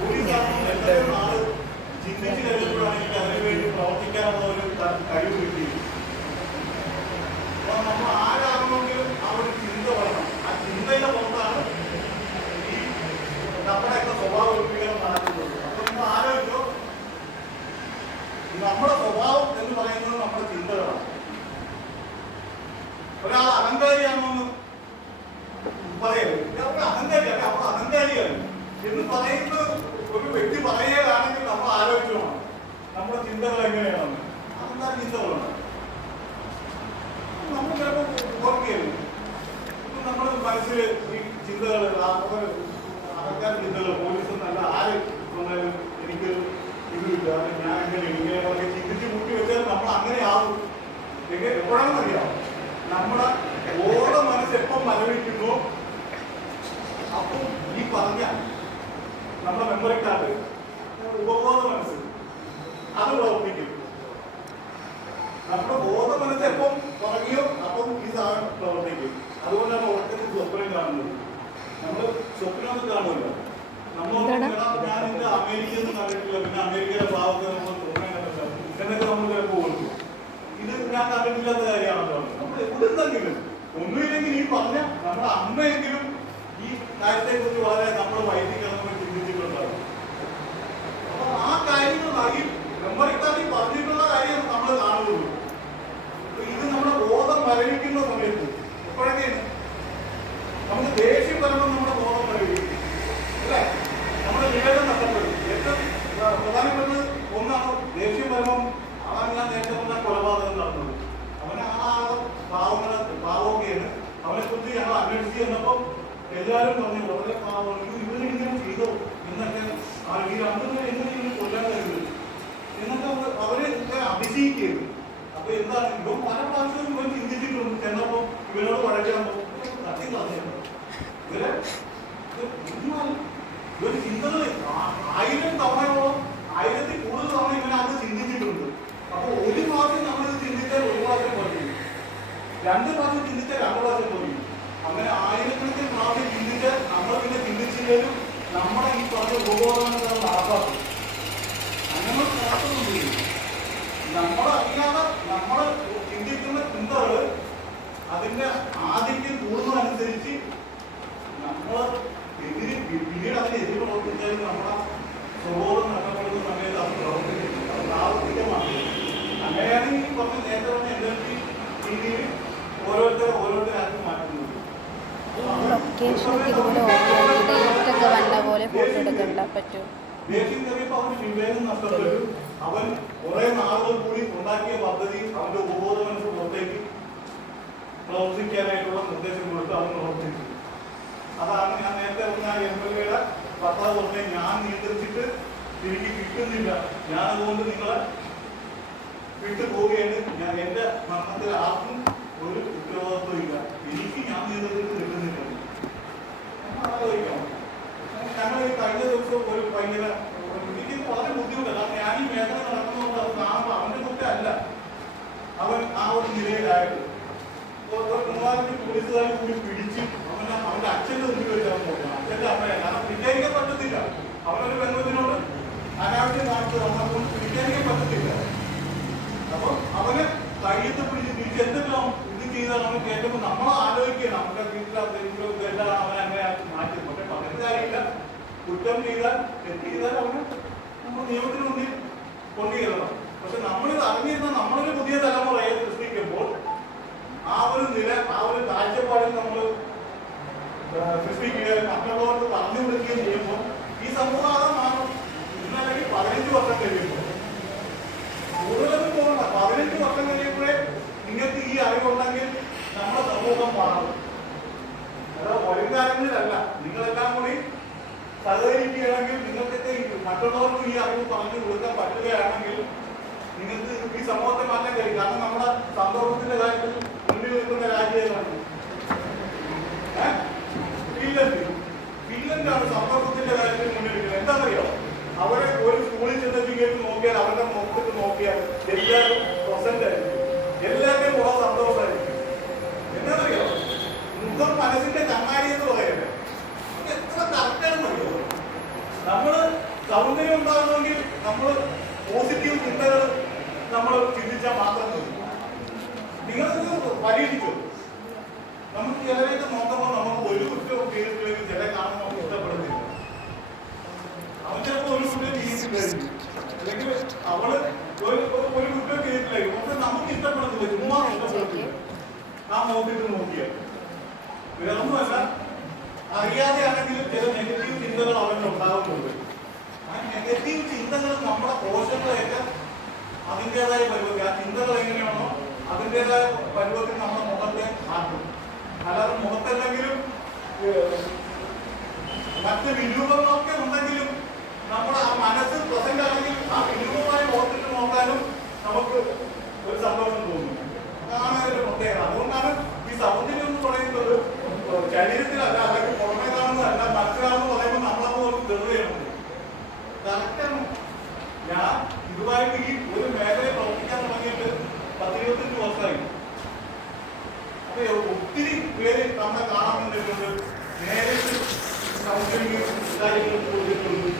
പോലീസാണെന്ന് എത്രയോ നാള് ചിന്തിച്ച് കഴിഞ്ഞപ്പോഴാണ് എനിക്ക് അതിനു വേണ്ടി പ്രവർത്തിക്കാനുള്ള ഒരു കഴിവ് കിട്ടിയത്. അപ്പൊ നമ്മൾ ആരാകണമെങ്കിലും ആ ഒരു ചിന്ത വേണം. ആ ചിന്തയുടെ പുറത്താണ് ഈ നമ്മുടെയൊക്കെ സ്വഭാവ രൂപീകരണം നടക്കുന്നത്. അപ്പൊ നിങ്ങൾ ആലോചിച്ചോ, നമ്മുടെ സ്വഭാവം എന്ന് പറയുന്നത് നമ്മുടെ ചിന്തകളാണ്. ഒരാൾ അഹങ്കാരിയാണെന്ന് പറയരുത്. അഹങ്കാരിയാണ്, നമ്മൾ അഹങ്കാരിയാണ് എന്ന് പറയുന്നത് ഒരു വ്യക്തി പറയുകയാണെങ്കിൽ നമ്മൾ ആലോചിക്കണം നമ്മുടെ ചിന്തകൾ എങ്ങനെയാണെന്ന്. അതെന്താ ചിന്തകളുണ്ട് നമ്മൾ ചിലപ്പോൾ ഓർക്കുകയല്ലേ. നമ്മുടെ മനസ്സിൽ ഈ ചിന്തകൾ അഹങ്കാര ചിന്തകൾ പോലീസ് നല്ല ആര് വന്നാലും എനിക്ക് ഇതില്ല, ഞാൻ ഇങ്ങനെയൊക്കെ ചിന്തിച്ച് കൂട്ടി വെച്ചാൽ നമ്മൾ അങ്ങനെ ആകും. എപ്പോഴാണെന്നറിയാം, നമ്മുടെ ബോധ മനസ്സ് എപ്പം മരവിക്കുന്നു അപ്പം ഈ പറഞ്ഞ നമ്മുടെ മെമ്മറി കാർഡ് ഉപബോധ മനസ്സ് അത് പ്രവർത്തിക്കും. നമ്മുടെ ബോധ മനസ്സ് എപ്പം തുടങ്ങിയോ അപ്പം ഈ സാധനം പ്രവർത്തിക്കും. അതുകൊണ്ടാണ് ഉറക്കത്തിൽ സ്വപ്നം കാണുന്നത്. നമ്മൾ സ്വപ്നം കാണുമല്ലോ. ഞാൻ എന്റെ അമേരിക്കയിൽ നിന്ന് കണ്ടിട്ടില്ല, പിന്നെ അമേരിക്കയുടെ ഭാഗത്ത് നമ്മൾ സ്വപ്നം കണ്ടില്ല എന്നൊക്കെ നമ്മൾ ചിലപ്പോൾ ഓർക്കും. ഇത് ഞാൻ കണ്ടിട്ടില്ലാത്ത കാര്യമാണല്ലോ. നമ്മൾ എവിടുന്നെങ്കിലും ഒന്നുമില്ലെങ്കിൽ ഈ പറഞ്ഞ നമ്മുടെ അമ്മയെങ്കിലും ഈ കാര്യത്തെ കുറിച്ച് വളരെ നമ്മൾ വൈദികരണം ചിന്തിച്ചിട്ടുണ്ടാകും. അപ്പൊ ആ കാര്യങ്ങളായി മെമ്മറിക്കാരി പറഞ്ഞിട്ടുള്ള കാര്യം നമ്മൾ കാണുള്ളൂ. ഇത് നമ്മുടെ ബോധം മരവിക്കുന്ന സമയത്ത് എപ്പോഴൊക്കെയാണ് നമുക്ക് ദേഷ്യം വരുമ്പോൾ നമ്മുടെ ബോധം മരവിക്കും അല്ലേ, നമ്മുടെ വിവേകം നഷ്ടപ്പെടും. ഏറ്റവും പ്രധാനപ്പെട്ട ഒന്നാണ് ദേഷ്യം വരുമ്പം. അതാണ് ഞാൻ നേരത്തെ പറഞ്ഞ കൊലപാതകം നടന്നത്. അവനെ ആ പാവമൊക്കെയാണ്. അവനെ കുറിച്ച് ഞങ്ങൾ അന്വേഷിച്ച് ചെന്നപ്പം എല്ലാവരും പറഞ്ഞു വളരെ പാവം, ഇവരിങ്ങനെ ചെയ്തോ എന്നൊക്കെ. ഈ രണ്ടുപേരും എങ്ങനെയാണ് കൊല്ലാൻ കഴിയുന്നത് എന്നൊക്കെ അവര് അഭിഷേകിക്കുന്നു. അപ്പൊ എന്താണ് ഇവൻ പല പ്രാവശ്യവും ഇവൻ ചിന്തിച്ചിട്ടുണ്ട്. ചെന്നപ്പോ ഇവനോട് വഴക്കിടുമ്പോ തട്ടി കളഞ്ഞു. ഇവർ ചിന്തകൾ 1000 തവണയോളം 1000-ൽ കൂടുതൽ തവണ ഇവനെ അത് ചിന്തിച്ചിട്ടുണ്ട്. അപ്പൊ ഒരു പ്രാവശ്യം നമ്മളിത് ചിന്തിച്ചാൽ ഒരു പ്രാവശ്യം പറയും, 2 പ്രാവശ്യം ചിന്തിച്ചാൽ 2 പ്രാവശ്യം പറയും. അങ്ങനെ 1000-കണക്കിന് പ്രാവശ്യം ചിന്തിച്ചാൽ നമ്മൾ പിന്നെ ചിന്തിച്ചില്ലെങ്കിലും നമ്മുടെ ഈ പറഞ്ഞ ഉപബോധങ്ങൾ നടപ്പാക്കും. അങ്ങനെ നടക്കുന്നുണ്ട്. നമ്മളറിയാതെ നമ്മൾ ചിന്തിക്കുന്ന ചിന്തകൾ അതിന്റെ ആധിക്യം കൂടുന്നതനുസരിച്ച് നമ്മൾ പിന്നീട് അതിനെതിരെ പ്രവർത്തിച്ചാലും നമ്മുടെ സ്വബോധം നഷ്ടപ്പെടുന്ന സമയത്ത് അത് പ്രവർത്തിക്കുന്നു. അത് പ്രാവർത്തികമാണ്. അങ്ങനെയാണ് ഈ പറഞ്ഞ നേരത്തെ പറഞ്ഞ എനർജി രീതിയിൽ ഓരോരുത്തരാക്കി മാറ്റുന്നത്. ദേഷ്യം കയറിയപ്പോൾ അവന് വിവേകം നഷ്ടപ്പെട്ടു. അവൻ കുറെ നാളുകൾ കൂടി ഉണ്ടാക്കിയ പദ്ധതി അവന്റെ ഉപബോധ മനസ്സ് പുറത്തേക്ക് പ്രവർത്തിക്കാനായിട്ടുള്ള നിർദ്ദേശം കൊടുത്ത് അവൻ പ്രവർത്തിച്ചു. അതാണ് ഞാൻ നേരത്തെ പറഞ്ഞ MLA-യുടെ ഭർത്താവ് പറഞ്ഞ, ഞാൻ നിയന്ത്രിച്ചിട്ട് എനിക്ക് കിട്ടുന്നില്ല, ഞാൻ അതുകൊണ്ട് നിങ്ങളെ വിട്ടുപോവുകയാണ്. ഞാൻ എന്റെ മരണത്തിൽ ആർക്കും ഒരു ഉത്തരവാദിത്വം ഇല്ല, എനിക്ക് ഞാൻ നിയന്ത്രിച്ചിട്ട് കിട്ടുന്നില്ല. ആലോചിക്കണം. ഞങ്ങൾ ഈ കഴിഞ്ഞ ദിവസം ഒരു ഭയങ്കര എനിക്ക് വളരെ ബുദ്ധിമുട്ടല്ല. ഞാൻ ഈ മേഖല നടക്കുന്നതുകൊണ്ട് അത് കാണുമ്പോൾ അവന്റെ കുറ്റമല്ല, അവൻ ആ ഒരു നിലയിലായിട്ട് 3-4 പോലീസുകാരെ കൂടി പിടിച്ച് അവന്റെ അച്ഛന്റെ മുമ്പിൽ വെച്ച് അവൻ നോക്കണം. അച്ഛന്റെ അമ്മയെ കാരണം പിടിക്കാതിരിക്കാൻ പറ്റത്തില്ല. അവനൊരു ബന്ധത്തിനോട് അനാവശ്യം കാണിച്ചു വന്നപ്പോൾ പിടിക്കാതിരിക്കാൻ പറ്റത്തില്ല. അപ്പൊ അവനെ കയ്യത്ത് പിടിച്ച് തിരിച്ച് എന്തെങ്കിലും ഇത് ചെയ്താൽ അവൻ കേൾക്കുമ്പോൾ നമ്മൾ ആലോചിക്കുകയാണ് നമ്മുടെ വീട്ടിൽ എല്ലാം അവനെ അങ്ങനെ മാറ്റി. പക്ഷെ പറഞ്ഞിട്ട് കാര്യമില്ല. കുറ്റം ചെയ്താൽ തെറ്റ് ചെയ്താൽ അവന് നമ്മൾ നിയമത്തിന് മുന്നിൽ കൊണ്ടുവരണം. പക്ഷെ നമ്മളിത് അറിഞ്ഞിരുന്ന നമ്മളൊരു പുതിയ തലമുറയെ സൃഷ്ടിക്കുമ്പോൾ ആ ഒരു നില, ആ ഒരു കാഴ്ചപ്പാടിൽ നമ്മൾ സൃഷ്ടിക്കുകയും മറ്റുള്ളവർക്ക് പറഞ്ഞു കൊടുക്കുകയും ചെയ്യുമ്പോൾ ഈ സമൂഹം മാറും. ഇന്നല്ലെങ്കിൽ 15 വർഷം കഴിയുമ്പോൾ, കൂടുതലൊന്നും പോകണ്ട, 15 വർഷം കഴിയുമ്പോഴേ നിങ്ങൾക്ക് ഈ അറിവുണ്ടെങ്കിൽ നമ്മുടെ സമൂഹം മാറും. അതാ വരും കാലങ്ങളിലല്ല. നിങ്ങളെല്ലാം കൂടി സഹകരിക്കുകയാണെങ്കിൽ, നിങ്ങൾക്കൊക്കെ മറ്റുള്ളവർക്കും ഈ അറിവ് പറഞ്ഞു കൊടുക്കാൻ പറ്റുകയാണെങ്കിൽ നിങ്ങൾക്ക് ഈ സമൂഹത്തെ മാറ്റാൻ കഴിയും. കാരണം നമ്മുടെ സന്തോഷത്തിന്റെ കാര്യത്തിൽ മുന്നിൽ നിൽക്കുന്ന രാജ്യമാണ് ഫിൻലൻഡാണ് സന്തോഷത്തിന്റെ കാര്യത്തിൽ മുന്നിൽ നിൽക്കുന്നത്. എന്താണെന്നറിയോ, അവരെ ഒരു സ്കൂളിൽ ചെന്നിട്ട് നോക്കിയാൽ അവരുടെ മുഖത്തേക്ക് നോക്കിയാൽ എല്ലാവരും പ്രസന്റ് ആയിരിക്കും, എല്ലാവരുടെയും മുഖം സന്തോഷമായിരിക്കും. എന്താണെന്നറിയോ, മുഖം മനസ്സിന്റെ കണ്ണാടി എന്ന് പറയുന്നത് എത്ര കറക്റ്റാണെന്നറിയോ. നമ്മള് സൗന്ദര്യം ഉണ്ടാകണമെങ്കിൽ നമ്മൾ പോസിറ്റീവ് ചിന്തകൾ നമ്മൾ ചിന്തിച്ചാൽ മാത്രം മതി. നിങ്ങൾക്ക് പരീക്ഷിച്ചു. നമുക്ക് ചിലരെയൊക്കെ നോക്കുമ്പോൾ നമുക്ക് ഒരു കുറ്റവും ചെയ്തിട്ടില്ലെങ്കിൽ ചില കാണുമ്പോൾ നമുക്ക് ഇഷ്ടപ്പെടുന്നില്ല. അവൻ ചിലപ്പോൾ ഒരു കുറ്റം ചെയ്തിട്ടില്ലായിരിക്കും, അല്ലെങ്കിൽ അവള് ഒരു കുറ്റം ചെയ്തിട്ടില്ലായിരിക്കും. പക്ഷെ നമുക്ക് ഇഷ്ടപ്പെടുന്നില്ല, ചുമ്മാ ഇഷ്ടപ്പെടുന്നില്ല. നാം നോക്കിയിട്ട് നോക്കിയാൽ വേറൊന്നുമല്ല, അറിയാതെയാണെങ്കിലും ചില നെഗറ്റീവ് ചിന്തകൾ അവന് ഉണ്ടാകുന്നുണ്ട്. ആ നെഗറ്റീവ് ചിന്തകൾ നമ്മുടെ കോശങ്ങളെയൊക്കെ അതിൻ്റെതായ പരുവത്തിൽ, ആ ചിന്തകൾ എങ്ങനെയാണോ അതിൻ്റെതായ പരുവത്തിൽ നമ്മുടെ മുഖത്തെ മാറ്റും. അല്ലാതെ മുഖത്തെന്തെങ്കിലും മറ്റ് വിരൂപങ്ങളൊക്കെ ഉണ്ടെങ്കിലും നമ്മുടെ ആ മനസ്സ് പ്രസന്റ് ആണെങ്കിൽ ആ വിരൂപമായി മുഖത്തിട്ട് നോക്കാനും നമുക്ക് ഒരു സന്തോഷം തോന്നും. അതാണ് അതിന്റെ പ്രത്യേകത. അതുകൊണ്ടാണ് ഈ സൗന്ദര്യം എന്ന് പറയുന്നത് ശരീരത്തിലല്ല, അല്ലെങ്കിൽ പുറമെ കാണുന്നതല്ല, മനസ്സിലാണെന്ന് പറയുമ്പോൾ നമ്മളപ്പോൾ ഒരു വെറുതെയാണ്. കറക്റ്റാണ്. ഞാൻ ഇതുമായിട്ട് ഈ ഒരു മേഖലയിൽ പ്രവർത്തിക്കാൻ തുടങ്ങിയിട്ട് 10-25 വർഷമായി. അപ്പൊ ഒത്തിരി പേര് നമ്മളെ കാണാൻ വന്നിട്ടുണ്ട്, നേരിട്ട് സൗന്ദര്യം കാര്യങ്ങൾ കൊടുത്തിട്ടുണ്ട്.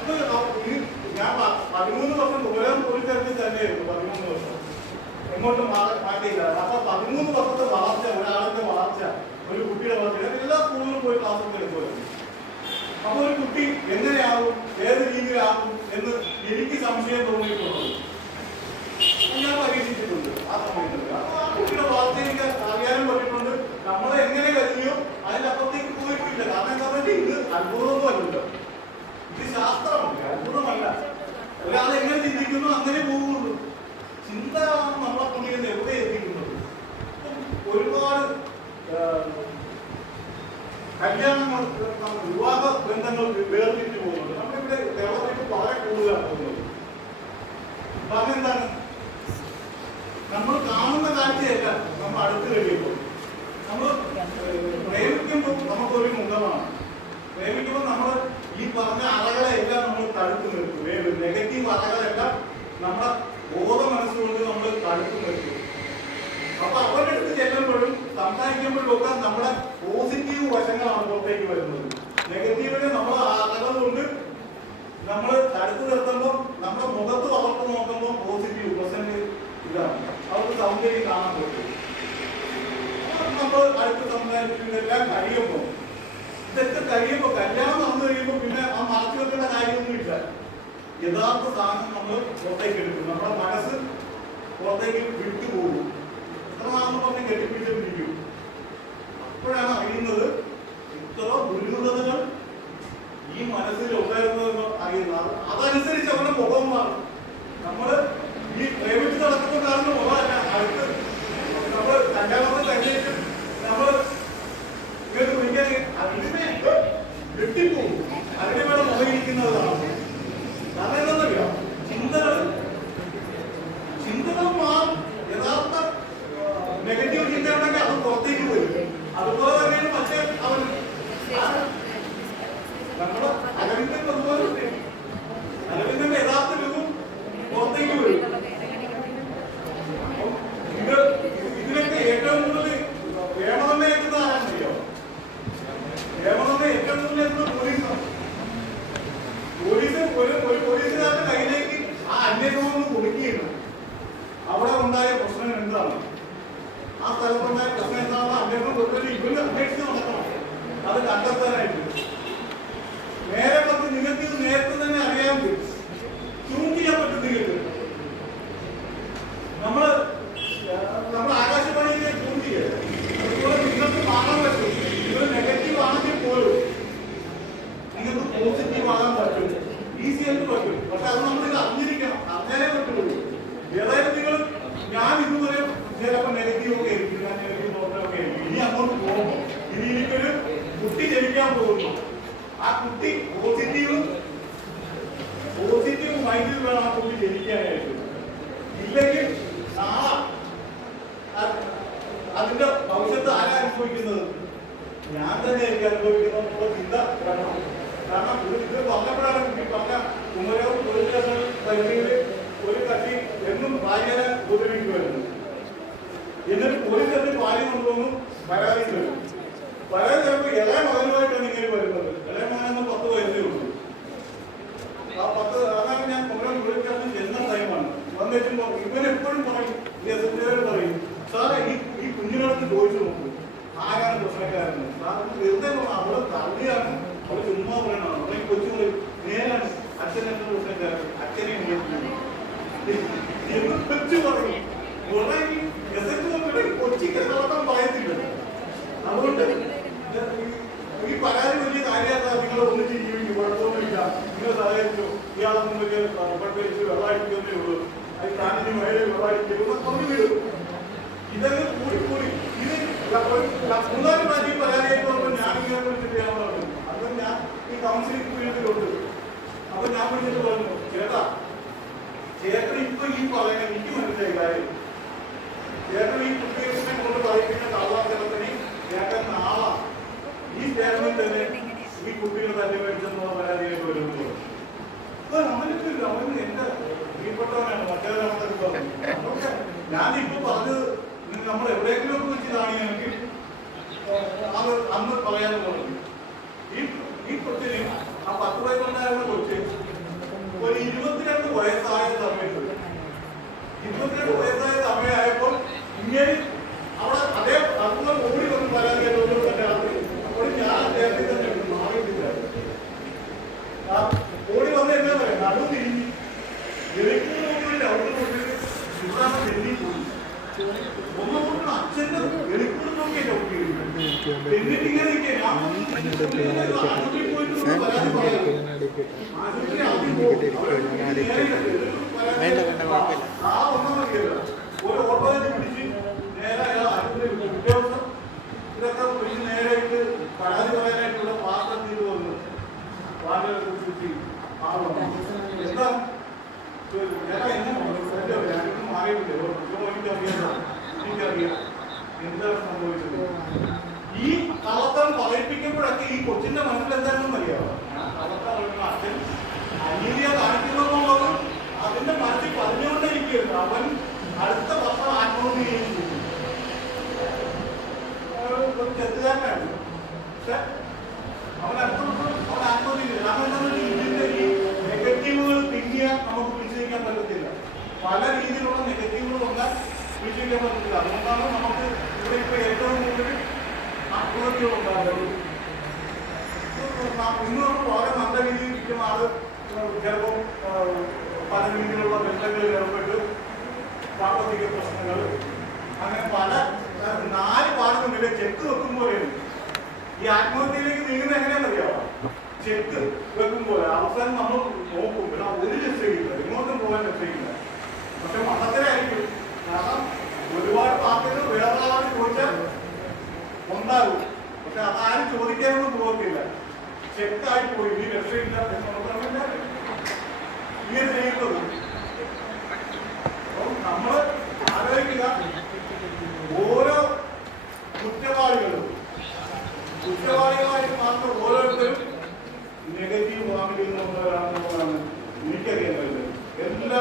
അത് ഞാൻ 13 വർഷം ദൂരം ഒരു തരത്തിൽ തന്നെയായിരുന്നു. 13 വർഷം എങ്ങോട്ടും മാറ്റിയില്ല. അപ്പൊ 13 വർഷത്തെ വളർച്ച, ഒരാളിന്റെ വളർച്ച, ഒരു കുട്ടിയുടെ വളർച്ച, എല്ലാ സ്കൂളിലും പോയി ക്ലാസ്സൊക്കെ എടുക്കുമായിരുന്നു. അപ്പൊ ഒരു കുട്ടി എങ്ങനെയാകും, ഏത് രീതിയിലാകും എന്ന് എനിക്ക് സംശയം തോന്നിയിട്ടുള്ളത് ഞാൻ പരീക്ഷിച്ചിട്ടുണ്ട്. ആ സമയത്ത് ആ കുട്ടിയുടെ വളർച്ച എനിക്ക് അറിയാനും പറ്റിയിട്ടുണ്ട്. നമ്മളെ എങ്ങനെ കഴിഞ്ഞോ അതിനപ്പുറത്തേക്ക് പോയിട്ടില്ല. കാരണം എന്താ പറയുക, ഇത് അത്ഭുതമൊന്നും അല്ലല്ലോ, ഇത് ശാസ്ത്രമല്ല, അത്ഭുതമല്ല. ഒരാൾ എങ്ങനെ ചിന്തിക്കുന്നു അങ്ങനെ പോകുള്ളൂ. ചിന്തയാണ് നമ്മളെ കൊണ്ടിരുന്ന് എവിടെ എത്തിക്കുന്നത്. ഒരുപാട് കല്യാണങ്ങൾ, വിവാഹ ബന്ധങ്ങൾ വേർതിരിച്ചു പോകുന്നുണ്ട്. നമ്മളിവിടെ കേരളത്തിൽ വളരെ കൂടുതലാണ് പോകുന്നത്. കാരണം എന്താണ്, നമ്മൾ കാണുന്ന കാഴ്ചയല്ല നമ്മൾ അടുത്ത് കഴിയുമ്പോൾ. നമ്മൾ പ്രേമിക്കുമ്പോൾ നമുക്കൊരു മുഖമാണ്. പ്രേമിക്കുമ്പോൾ നമ്മൾ ഈ പറഞ്ഞ അറകളെല്ലാം നമ്മൾ തടുത്തു നിർത്തും. നെഗറ്റീവ് അറകളെല്ലാം നമ്മുടെ ബോധ മനസ്സുകൊണ്ട് നമ്മൾ തടുത്തു നിർത്തും. അപ്പൊ അവരുടെ അടുത്ത് ചെല്ലുമ്പോഴും സംസാരിക്കുമ്പോഴും ഒക്കെ നമ്മുടെ പോസിറ്റീവ് വശങ്ങളാണ് പുറത്തേക്ക് വരുന്നത്. നെഗറ്റീവിനെ നമ്മൾ അകന്നുകൊണ്ട് നമ്മൾ തടുത്തു നിർത്തുമ്പോൾ നമ്മുടെ മുഖത്ത് വളർത്ത് നോക്കുമ്പോൾ പോസിറ്റീവ് പ്രസന്റ് ഇതാണ്. അവർക്ക് സൗന്ദര്യം കാണാൻ പറ്റും. നമ്മൾ അടുത്ത് സംസാരിക്കുന്നതെല്ലാം കഴിയുമ്പോൾ, ഇതൊക്കെ കഴിയുമ്പോൾ, കല്യാണം നടന്നു കഴിയുമ്പോൾ പിന്നെ ആ മറച്ചു വെക്കേണ്ട കാര്യമൊന്നും ഇല്ല. യഥാർത്ഥ സാധനം നമ്മൾ പുറത്തേക്ക് എടുക്കും. നമ്മുടെ മനസ്സ് പുറത്തേക്ക് വിട്ടുപോകും. എത്രമാണെന്ന് പറഞ്ഞ് കെട്ടിപ്പിടിച്ചിരിക്കും. അപ്പോഴാണ് അറിയുന്നത് ഇത്ര ദുരൂഹതകൾ ഈ മനസ്സിൽ ഉണ്ടായിരുന്നതെന്ന് അറിയുന്നത്. അതനുസരിച്ച് അവരുടെ മുഖം മാറും. നമ്മള് ഈ പ്രേമിച്ച് നടക്കുമ്പോൾ കാണുന്ന മുഖമല്ല, അടുത്ത് നമ്മൾ കല്യാണത്തിൽ കഴിഞ്ഞിട്ട് നമ്മൾ ഇങ്ങനെ വിളിക്കാൻ അതിനെ വെട്ടിപ്പോകും. അതിനെ വേണം മുഖയിരിക്കുന്നതാണ്. കാരണം എന്താണെന്നറിയാം, ചിന്തകൾ മാറും. യഥാർത്ഥ നെഗറ്റീവ് ചിന്ത ഉണ്ടെങ്കിൽ അത് പുറത്തേക്ക് വരും. അതുപോലെ തന്നെയാണ് മറ്റേ അവൻ നമ്മുടെ അരവിന്ദൻ അതുപോലെ അരവിന്ദന്റെ യഥാർത്ഥ രൂപം പുറത്തേക്ക് വരും. ഇതിനൊക്കെ ഏറ്റവും കൂടുതൽ വേണമെന്ന് എത്തുന്ന ആരാണെന്നറിയോ? വേണമെന്ന് ഏറ്റവും കൂടുതൽ എത്തുന്ന പോലീസാണ്. ഒരു പോലീസുകാരുടെ കയ്യിലേക്ക് ആ അന്വേഷണം കൊടുക്കുകയാണ്. അവിടെ ഉണ്ടായ പ്രശ്നം എന്താണ്, ആ സ്ഥലത്തുണ്ടായ പ്രശ്നം എന്താണെന്ന് അന്വേഷണം കൊടുത്തിട്ട് ഇവര് അന്വേഷിച്ച് നടക്കണം അത് കണ്ടെത്താനായിട്ട്. നേരെ പറ്റി നിങ്ങൾക്ക് ഇത് നേരത്തെ തന്നെ അറിയാൻ പറ്റും, ട്യൂൺ ചെയ്യാൻ പറ്റും. നമ്മൾ ആകാശവാണിയിലെ ട്യൂൺ ചെയ്യുക. അതുപോലെ നിങ്ങൾക്ക് കാണാൻ പറ്റും. ഇവർ നെഗറ്റീവ് ആണെങ്കിൽ പോലും നിങ്ങൾക്ക് പോസിറ്റീവ് ആകാൻ പറ്റും, ഈസി ആയിട്ട് പറ്റും. പക്ഷെ അത് നമ്മൾ ഇത് അറിഞ്ഞിരിക്കണം, അറിഞ്ഞാലേ പറ്റുള്ളൂ. ഏതായാലും നിങ്ങൾ ഞാൻ ഇതുവരെ ചിലപ്പോൾ നെഗറ്റീവ് ഒക്കെ ആയിരിക്കും, ഞാൻ നെഗറ്റീവ് നോട്ടൊക്കെ ആയിരിക്കും. ഇനി അങ്ങോട്ട് പോകുമ്പോൾ ഇനി എനിക്കൊരു കുട്ടി ജനിക്കാൻ പോകുന്നു. ആ കുട്ടി പോസിറ്റീവ് മൈൻഡിൽ വേണം ആ കുട്ടി ജനിക്കാനായിട്ട്. ഇല്ലെങ്കിൽ നാളെ അതിന്റെ ഭവിഷ്യത്ത് ആരാ അനുഭവിക്കുന്നത്? ഞാൻ തന്നെ എനിക്ക് അനുഭവിക്കുന്നത് എന്നുള്ള ചിന്ത വേണം. കാരണം ഇത് പറഞ്ഞപ്പോഴാണ് കുട്ടി പറഞ്ഞ കുമരവും പോലീസ് സ്റ്റേഷൻ പരിധിയിൽ ഒരു കക്ഷി എന്നും ഭാര്യനെ ഉപദ്രവിക്കുമായിരുന്നു. എന്നിട്ട് പോലീസ് സ്റ്റേഷനിൽ ഭാര്യ കൊണ്ടുവന്നു പരാതി തരും. പരാതി തരുമ്പോൾ ഇളയ മകനുമായിട്ടാണ് ഇങ്ങനെ വരുന്നത്. ഇളയ മകനെന്ന് 10 വയസ്സേ ഉള്ളൂ. നിങ്ങൾ സഹകരിച്ചു, ഇയാളൊന്നും വലിയ പഠിപ്പിച്ച് വെള്ളമടിക്കുന്നേ ഉള്ളൂ, അത് താനിന് മേലെ വെള്ളമടിക്കുന്നു പറഞ്ഞു വിടും. ഇതൊക്കെ കൂടി ഇത് മൂന്നാല് പ്രാവശ്യം പരാതിയായിട്ട് പറഞ്ഞപ്പോൾ ഞാനിങ്ങനെ വിളിച്ചിട്ട് ഞാൻ പറഞ്ഞു, അത് ഞാൻ ഈ കൗൺസിലിംഗ് ഫീൽഡിലുണ്ട്. അപ്പൊ ഞാൻ വിളിച്ചിട്ട് പറഞ്ഞു, ചേട്ടൻ ഇപ്പൊ ഈ പറയുന്ന എനിക്ക് മനസ്സിലായി കാര്യം, ചേട്ടൻ ഈ കുട്ടികളെ കൊണ്ട് പറയിപ്പിക്കുന്ന കള്ളാചരണത്തിന് ചേട്ടൻ നാളെ ഈ സ്റ്റേഷനിൽ തന്നെ ഈ കുട്ടികൾ തന്നെ മേടിച്ചെന്നുള്ള പരാതിയായിട്ട് വരുന്നത്. അവനൊക്കെ അവന് എന്റെ പ്രിയപ്പെട്ടവനാണ്, മറ്റേവരാണെന്നൊക്കെ പറഞ്ഞു. ഞാനിപ്പോ പറഞ്ഞത് നമ്മൾ എവിടെയെങ്കിലും ഒക്കെ വെച്ചതാണ് എനിക്ക് അത് അന്ന് പറയാൻ പറഞ്ഞു. ഈ കൊച്ചിന് ആ 10-12 കൊച്ച് ഒരു 22 വയസ്സായ സമയത്ത് 22 വയസ്സായ സമയമായപ്പോൾ ഇങ്ങനെ അവിടെ അതേ അതുപോലെ ഓടി വന്ന് പരാതിയായിട്ട് അപ്പോൾ ഞാൻ നേരത്തെ തന്നെ മാറിയിട്ടില്ല. ഓടി വന്ന് എന്താ പറയാ, നടുവ് തിരിഞ്ഞ് എളിക്കൂടെ അവിടെ കൊണ്ട് ഇവിടെ തെന്നിപ്പോയി. ഒന്നുകൊണ്ട് അച്ഛന്റെ എളിക്കൂടെ നോക്കിയല്ലോ എന്നിട്ട് ഇങ്ങനെ ഒരു ഓട്ടോയിൽ പിടിച്ച് നേരെ ഉദ്യോഗസ്ഥർ ഇതൊക്കെ പിടിച്ച് നേരായിട്ട് പരാതി പറയാനായിട്ടുള്ള പാത്രം ചെയ്തു വന്നു. പാലൊക്കെ കുറിച്ച് എന്താ ഞാനൊന്നും മാറിയിട്ടില്ല, എനിക്കറിയാം എന്താണ് സംഭവിച്ചത്. ഈ കള്ളത്തരം പറയിപ്പിക്കുമ്പോഴൊക്കെ ഈ കൊച്ചിന്റെ മനസ്സിൽ എന്താണെന്ന് അറിയാമോ, കള്ളത്തരം അച്ഛൻ അനീതിയെ കാണിക്കുന്നുള്ളത് അതിന്റെ മനസ്സിൽ പറഞ്ഞുകൊണ്ടേയിരിക്കുന്നു. അവൻ അടുത്ത വർഷം ആത്മഹത്യ ചെയ്യുന്നു. ഒരു ചെറുകാരനാണ്, പക്ഷെ അവൻ അടുത്ത വർഷം അവൻ ആത്മഹത്യ ചെയ്തു. കാരണം എന്താണെന്ന് ഇതിന്റെ ഈ നെഗറ്റീവുകൾ തിങ്ങിയ നമുക്ക് പിടിച്ചിരിക്കാൻ പറ്റത്തില്ല. പല രീതിയിലുള്ള നെഗറ്റീവുകൾ വന്നാൽ പിടിച്ചിരിക്കാൻ പറ്റത്തില്ല. അതുകൊണ്ടാണ് നമുക്ക് ഇവിടെ ഇപ്പൊ ഏറ്റവും കൂടുതൽ ആത്മഹത്യകൾ ഉണ്ടാകുന്നത്. ഇന്ന് നമ്മൾ വളരെ നല്ല രീതിയിൽ ഇരിക്കുന്ന ആള് ചിലപ്പോൾ പല രീതിയിലുള്ള ബന്ധങ്ങളിൽ ഏർപ്പെട്ട് സാമ്പത്തിക പ്രശ്നങ്ങൾ അങ്ങനെ പല 4 പാടുന്നില്ല. ചെക്ക് വെക്കുമ്പോഴേക്കും ഈ ആത്മഹത്യയിലേക്ക് നീങ്ങുന്നത് എങ്ങനെയാണെന്നറിയാമോ, ചെക്ക് വെക്കുമ്പോൾ അവസാനം നമ്മൾ നോക്കും, പിന്നെ ഒരു രക്ഷയില്ല, ഇങ്ങോട്ടും പോകാൻ രക്ഷയില്ല. പക്ഷെ മതത്തിലായിരിക്കും. കാരണം ഒരുപാട് പാർട്ടികൾ വേറെ ആളോട് ചോദിച്ചാൽ ഉണ്ടാകും, പക്ഷെ അതാരും ചോദിക്കാനൊന്നും പോകത്തില്ല. ചെക്കായി പോയി ഈ രക്ഷയില്ല എന്നുള്ളതാണ് ഇങ്ങനെ ചെയ്യുന്നത്. അപ്പം നമ്മൾ ആലോചിക്കുക, ഓരോ കുറ്റവാളികളായിട്ട് മാത്രം ഓരോരുത്തരും നെഗറ്റീവ് ഫാമിലിയിൽ നിന്നുള്ളവരാണെന്നുള്ളതാണ് എനിക്കറിയാൻ പറ്റുന്നത്. എല്ലാ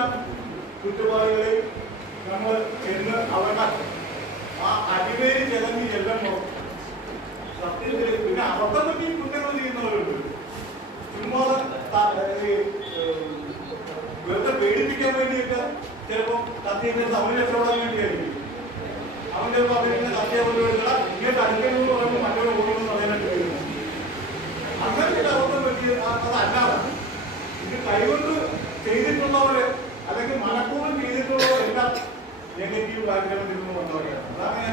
കുറ്റവാളികളെയും നമ്മൾ എന്ന് അവരുടെ ആ അടിവേരി ചെലഞ്ഞ് ചെല്ലുമ്പോൾ സത്യത്തിൽ പിന്നെ അബദ്ധം പറ്റി കുറ്റങ്ങൾ ചെയ്യുന്നവരുണ്ട്. ചുമ്മാ വെറുതെ പേടിപ്പിക്കാൻ വേണ്ടിയിട്ട് ചിലപ്പോൾ സത്യത്തെ സംരക്ഷണം വേണ്ടിയായിരിക്കും. അവൻ ചിലപ്പോൾ അവരുടെ സത്യാവസ്ഥ ഇങ്ങനെ അടുക്കണമെന്ന് പറയുമ്പോൾ മറ്റൊരു ഓടുമെന്ന് പറയാനായിട്ട് വരുന്നു. അങ്ങനെ ചില അബദ്ധം പറ്റി അതല്ലാതെ ഇത് കൈകൊണ്ട് ചെയ്തിട്ടുള്ളവര് അല്ലെങ്കിൽ മനഃപൂർവ്വം ചെയ്തിട്ടുള്ളവരെല്ലാം നെഗറ്റീവ് കാര്യങ്ങളിൽ നിന്ന് വന്നവരാണ്. അതാണ്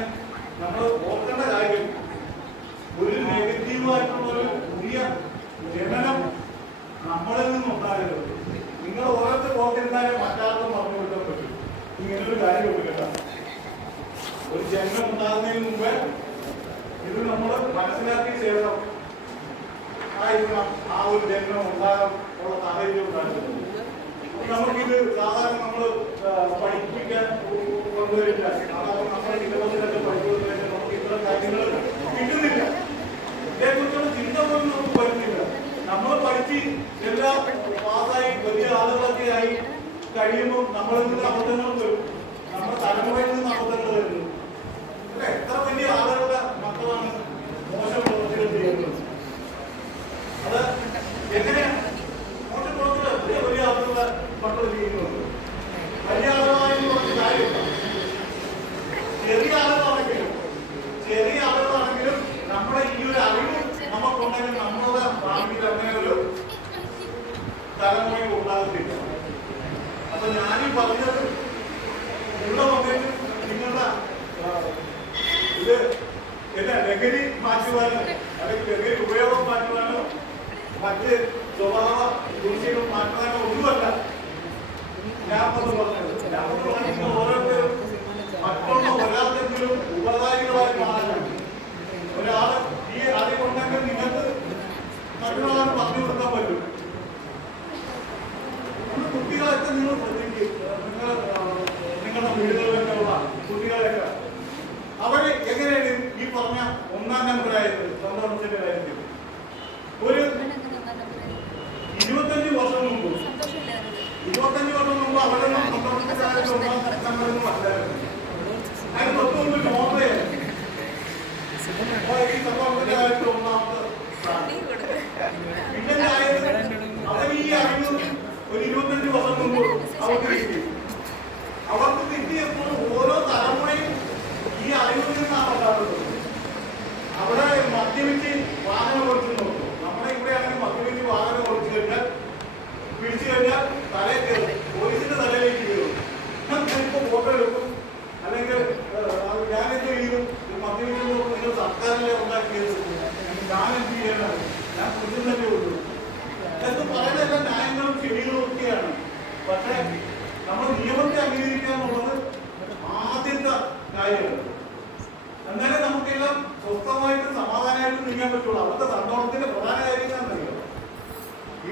നമ്മൾ ഓർക്കേണ്ട കാര്യം. ഒരു നെഗറ്റീവായിട്ടുള്ളൊരു പുതിയ ജനനം നമ്മളിൽ നിന്നുണ്ടാകരുത്. നിങ്ങൾ ഓരോരുത്തർ ഓർത്തിരുന്നാലേ മറ്റാർക്കും പറഞ്ഞു കൊടുക്കാൻ പറ്റും. ഇങ്ങനൊരു കാര്യമുണ്ട് കേട്ടോ. ഒരു ജന്മം ഉണ്ടാകുന്നതിന് മുമ്പ് ഇത് നമ്മൾ മനസ്സിലാക്കിയ ശേഷം ആയിരിക്കണം ആ ഒരു ജന്മം ഉണ്ടാകാൻ ഉള്ള സാഹചര്യം ഉണ്ടാകുന്നത്. നമുക്കിത് സാധാരണ നമ്മൾ പഠിപ്പിക്കാൻ കൊണ്ടുവരില്ല. അതാണ് നമ്മുടെ സിലബസിലൊക്കെ പഠിക്കുന്നതിന് നമുക്ക് ഇത്ര കാര്യങ്ങൾ കിട്ടുന്നില്ല. ഇതേക്കുറിച്ചുള്ള ചിന്ത പോലും നമുക്ക് വരുന്നില്ല. നമ്മൾ പഠിച്ച് എല്ലാം പാസ്സായി വലിയ ആളുകളൊക്കെ ആയി കഴിയുമ്പോൾ നമ്മളിൽ നിന്ന് അബദ്ധങ്ങൾ വരും. നമ്മുടെ തലമുറയിൽ നിന്ന് അബദ്ധങ്ങൾ വരുന്നു. എത്ര വലിയ ആളുകളുടെ മക്കളാണ് മോശം പ്രവൃത്തികൾ ചെയ്യുന്നത്. അത് എങ്ങനെയാണ് മോശം പ്രവൃത്തികൾ എത്ര വലിയ ആളുകളുടെ മക്കൾ ചെയ്യുന്നത്? വലിയ ആളുകളായെന്ന് പറഞ്ഞ കാര്യമില്ല. ചെറിയ ആളുകളാണെങ്കിലും നമ്മുടെ ഈ ഒരു അറിവ് നമുക്കുണ്ടെങ്കിൽ നമ്മളുടെ ഭാവിയിൽ അങ്ങനെ ഒരു തലമുറയിൽ ഉണ്ടാകത്തില്ല. അപ്പൊ ഞാനീ പറഞ്ഞത് ഇവിടെ വന്നിട്ട് നിങ്ങളുടെ ഇത് എന്താ ലഹരി മാറ്റുവാനോ അല്ലെങ്കിൽ ലഹരി ഉപയോഗം മാറ്റുവാനോ മറ്റ് സ്വഭാവ ദൂഷ്യ നിങ്ങൾ ശ്രദ്ധിക്കും, നിങ്ങളുടെ വീടുകളിലൊക്കെ ഉള്ള കുട്ടികളൊക്കെ അവര് എങ്ങനെയാണ് ഈ പറഞ്ഞ ഒന്നാം നമ്പറായത് സന്തോഷത്തിന്റെ കാര്യത്തിൽ? ഒരു 25 വർഷം മുമ്പ് അവരുടെ സന്തോഷത്തിന്റെ കാര്യത്തിൽ ഒന്നാം നമ്പറൊന്നും അല്ലായിരുന്നു. അതിന് തൊട്ട് മുമ്പ് നോർമയായിരുന്നു ഈ സന്തോഷത്തിന്റെ കാര്യത്തിൽ ഒന്നാമത്. പിന്നെ അവർ ഈ അറിവ് ഒരു 25 വർഷം മുമ്പ് അവർക്ക് കിട്ടി. അവർക്ക് കിട്ടിയപ്പോൾ ഓരോ തലമുറയും ഈ അറിവിൽ നിന്നാണ് ഉണ്ടാകുന്നത്. അവിടെ മദ്യപിച്ച് വാഹനം ഓടിച്ചു നോക്കും. നമ്മുടെ ഇവിടെ അങ്ങനെ മദ്യപിച്ച് വാഹനം ഓടിച്ചു കഴിഞ്ഞാൽ പിടിച്ചു കഴിഞ്ഞാൽ തലയിൽ കയറും, പോലീസിന്റെ തലയിലേക്ക് കയറും. ഞാനിപ്പോൾ ഫോട്ടോ എടുക്കും, അല്ലെങ്കിൽ ഞാനെന്ത് ചെയ്യും, മദ്യപിക്കുമ്പോൾ നിങ്ങൾ സർക്കാരിലെ ഉണ്ടാക്കിയത് ഞാൻ എന്ത് ചെയ്യാനാണ്, ഞാൻ കുടുംബത്തന്നെ ഉള്ളൂ എന്ന് പറയുന്നതെല്ലാം ന്യായങ്ങളും ശരികളും ഒക്കെയാണ്. പക്ഷേ നമ്മൾ നിയമത്തെ അംഗീകരിക്കുക എന്നുള്ളത് ആദ്യത്തെ കാര്യമാണ്. എന്നാലേ നമുക്കെല്ലാം സ്വസ്ഥമായിട്ടും സമാധാനമായിട്ടും നീങ്ങാൻ പറ്റുള്ളൂ. അവിടുത്തെ സന്തോഷത്തിന്റെ പ്രധാന കാര്യം എന്താണെന്നറിയോ?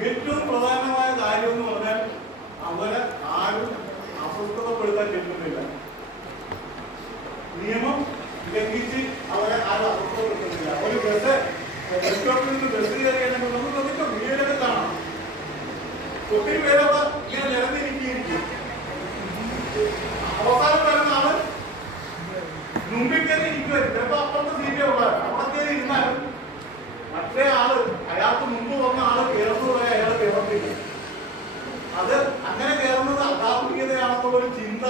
ഏറ്റവും പ്രധാനമായ കാര്യം എന്ന് പറഞ്ഞാൽ അവരെ ആരും അസ്വസ്ഥതപ്പെടുത്താൻ ചെല്ലുന്നില്ല. നിയമം ലംഘിച്ച് അവരെ ആരും അസ്വസ്ഥതപ്പെടുത്തുന്നില്ല. ഒരു ബസ് സ്റ്റോപ്പിൽ നിന്ന് ബസ് കയറിയാണെങ്കിൽ നമുക്ക് അതിന്റെ വീടൊക്കെ കാണാം. ഒത്തിരി പേരവിടെ ഇങ്ങനെ നിരന്നിരിക്കും. അവസാനം വരുന്ന ആള് മുമ്പിൽ കയറി ഇരിക്കുമായിരുന്നു. ചിലപ്പോ അപ്പുറത്തെ സീറ്റേ ഉള്ളായിരുന്നു. അവിടെ കയറി ഇരുന്നാലും മറ്റേ ആള് അയാൾക്ക് മുമ്പ് വന്ന ആള് കയറുന്നു പോയാൽ അയാൾ കയറത്തില്ല. അത് അങ്ങനെ കയറുന്നത് അധാർമികതയാണെന്നുള്ളൊരു ചിന്ത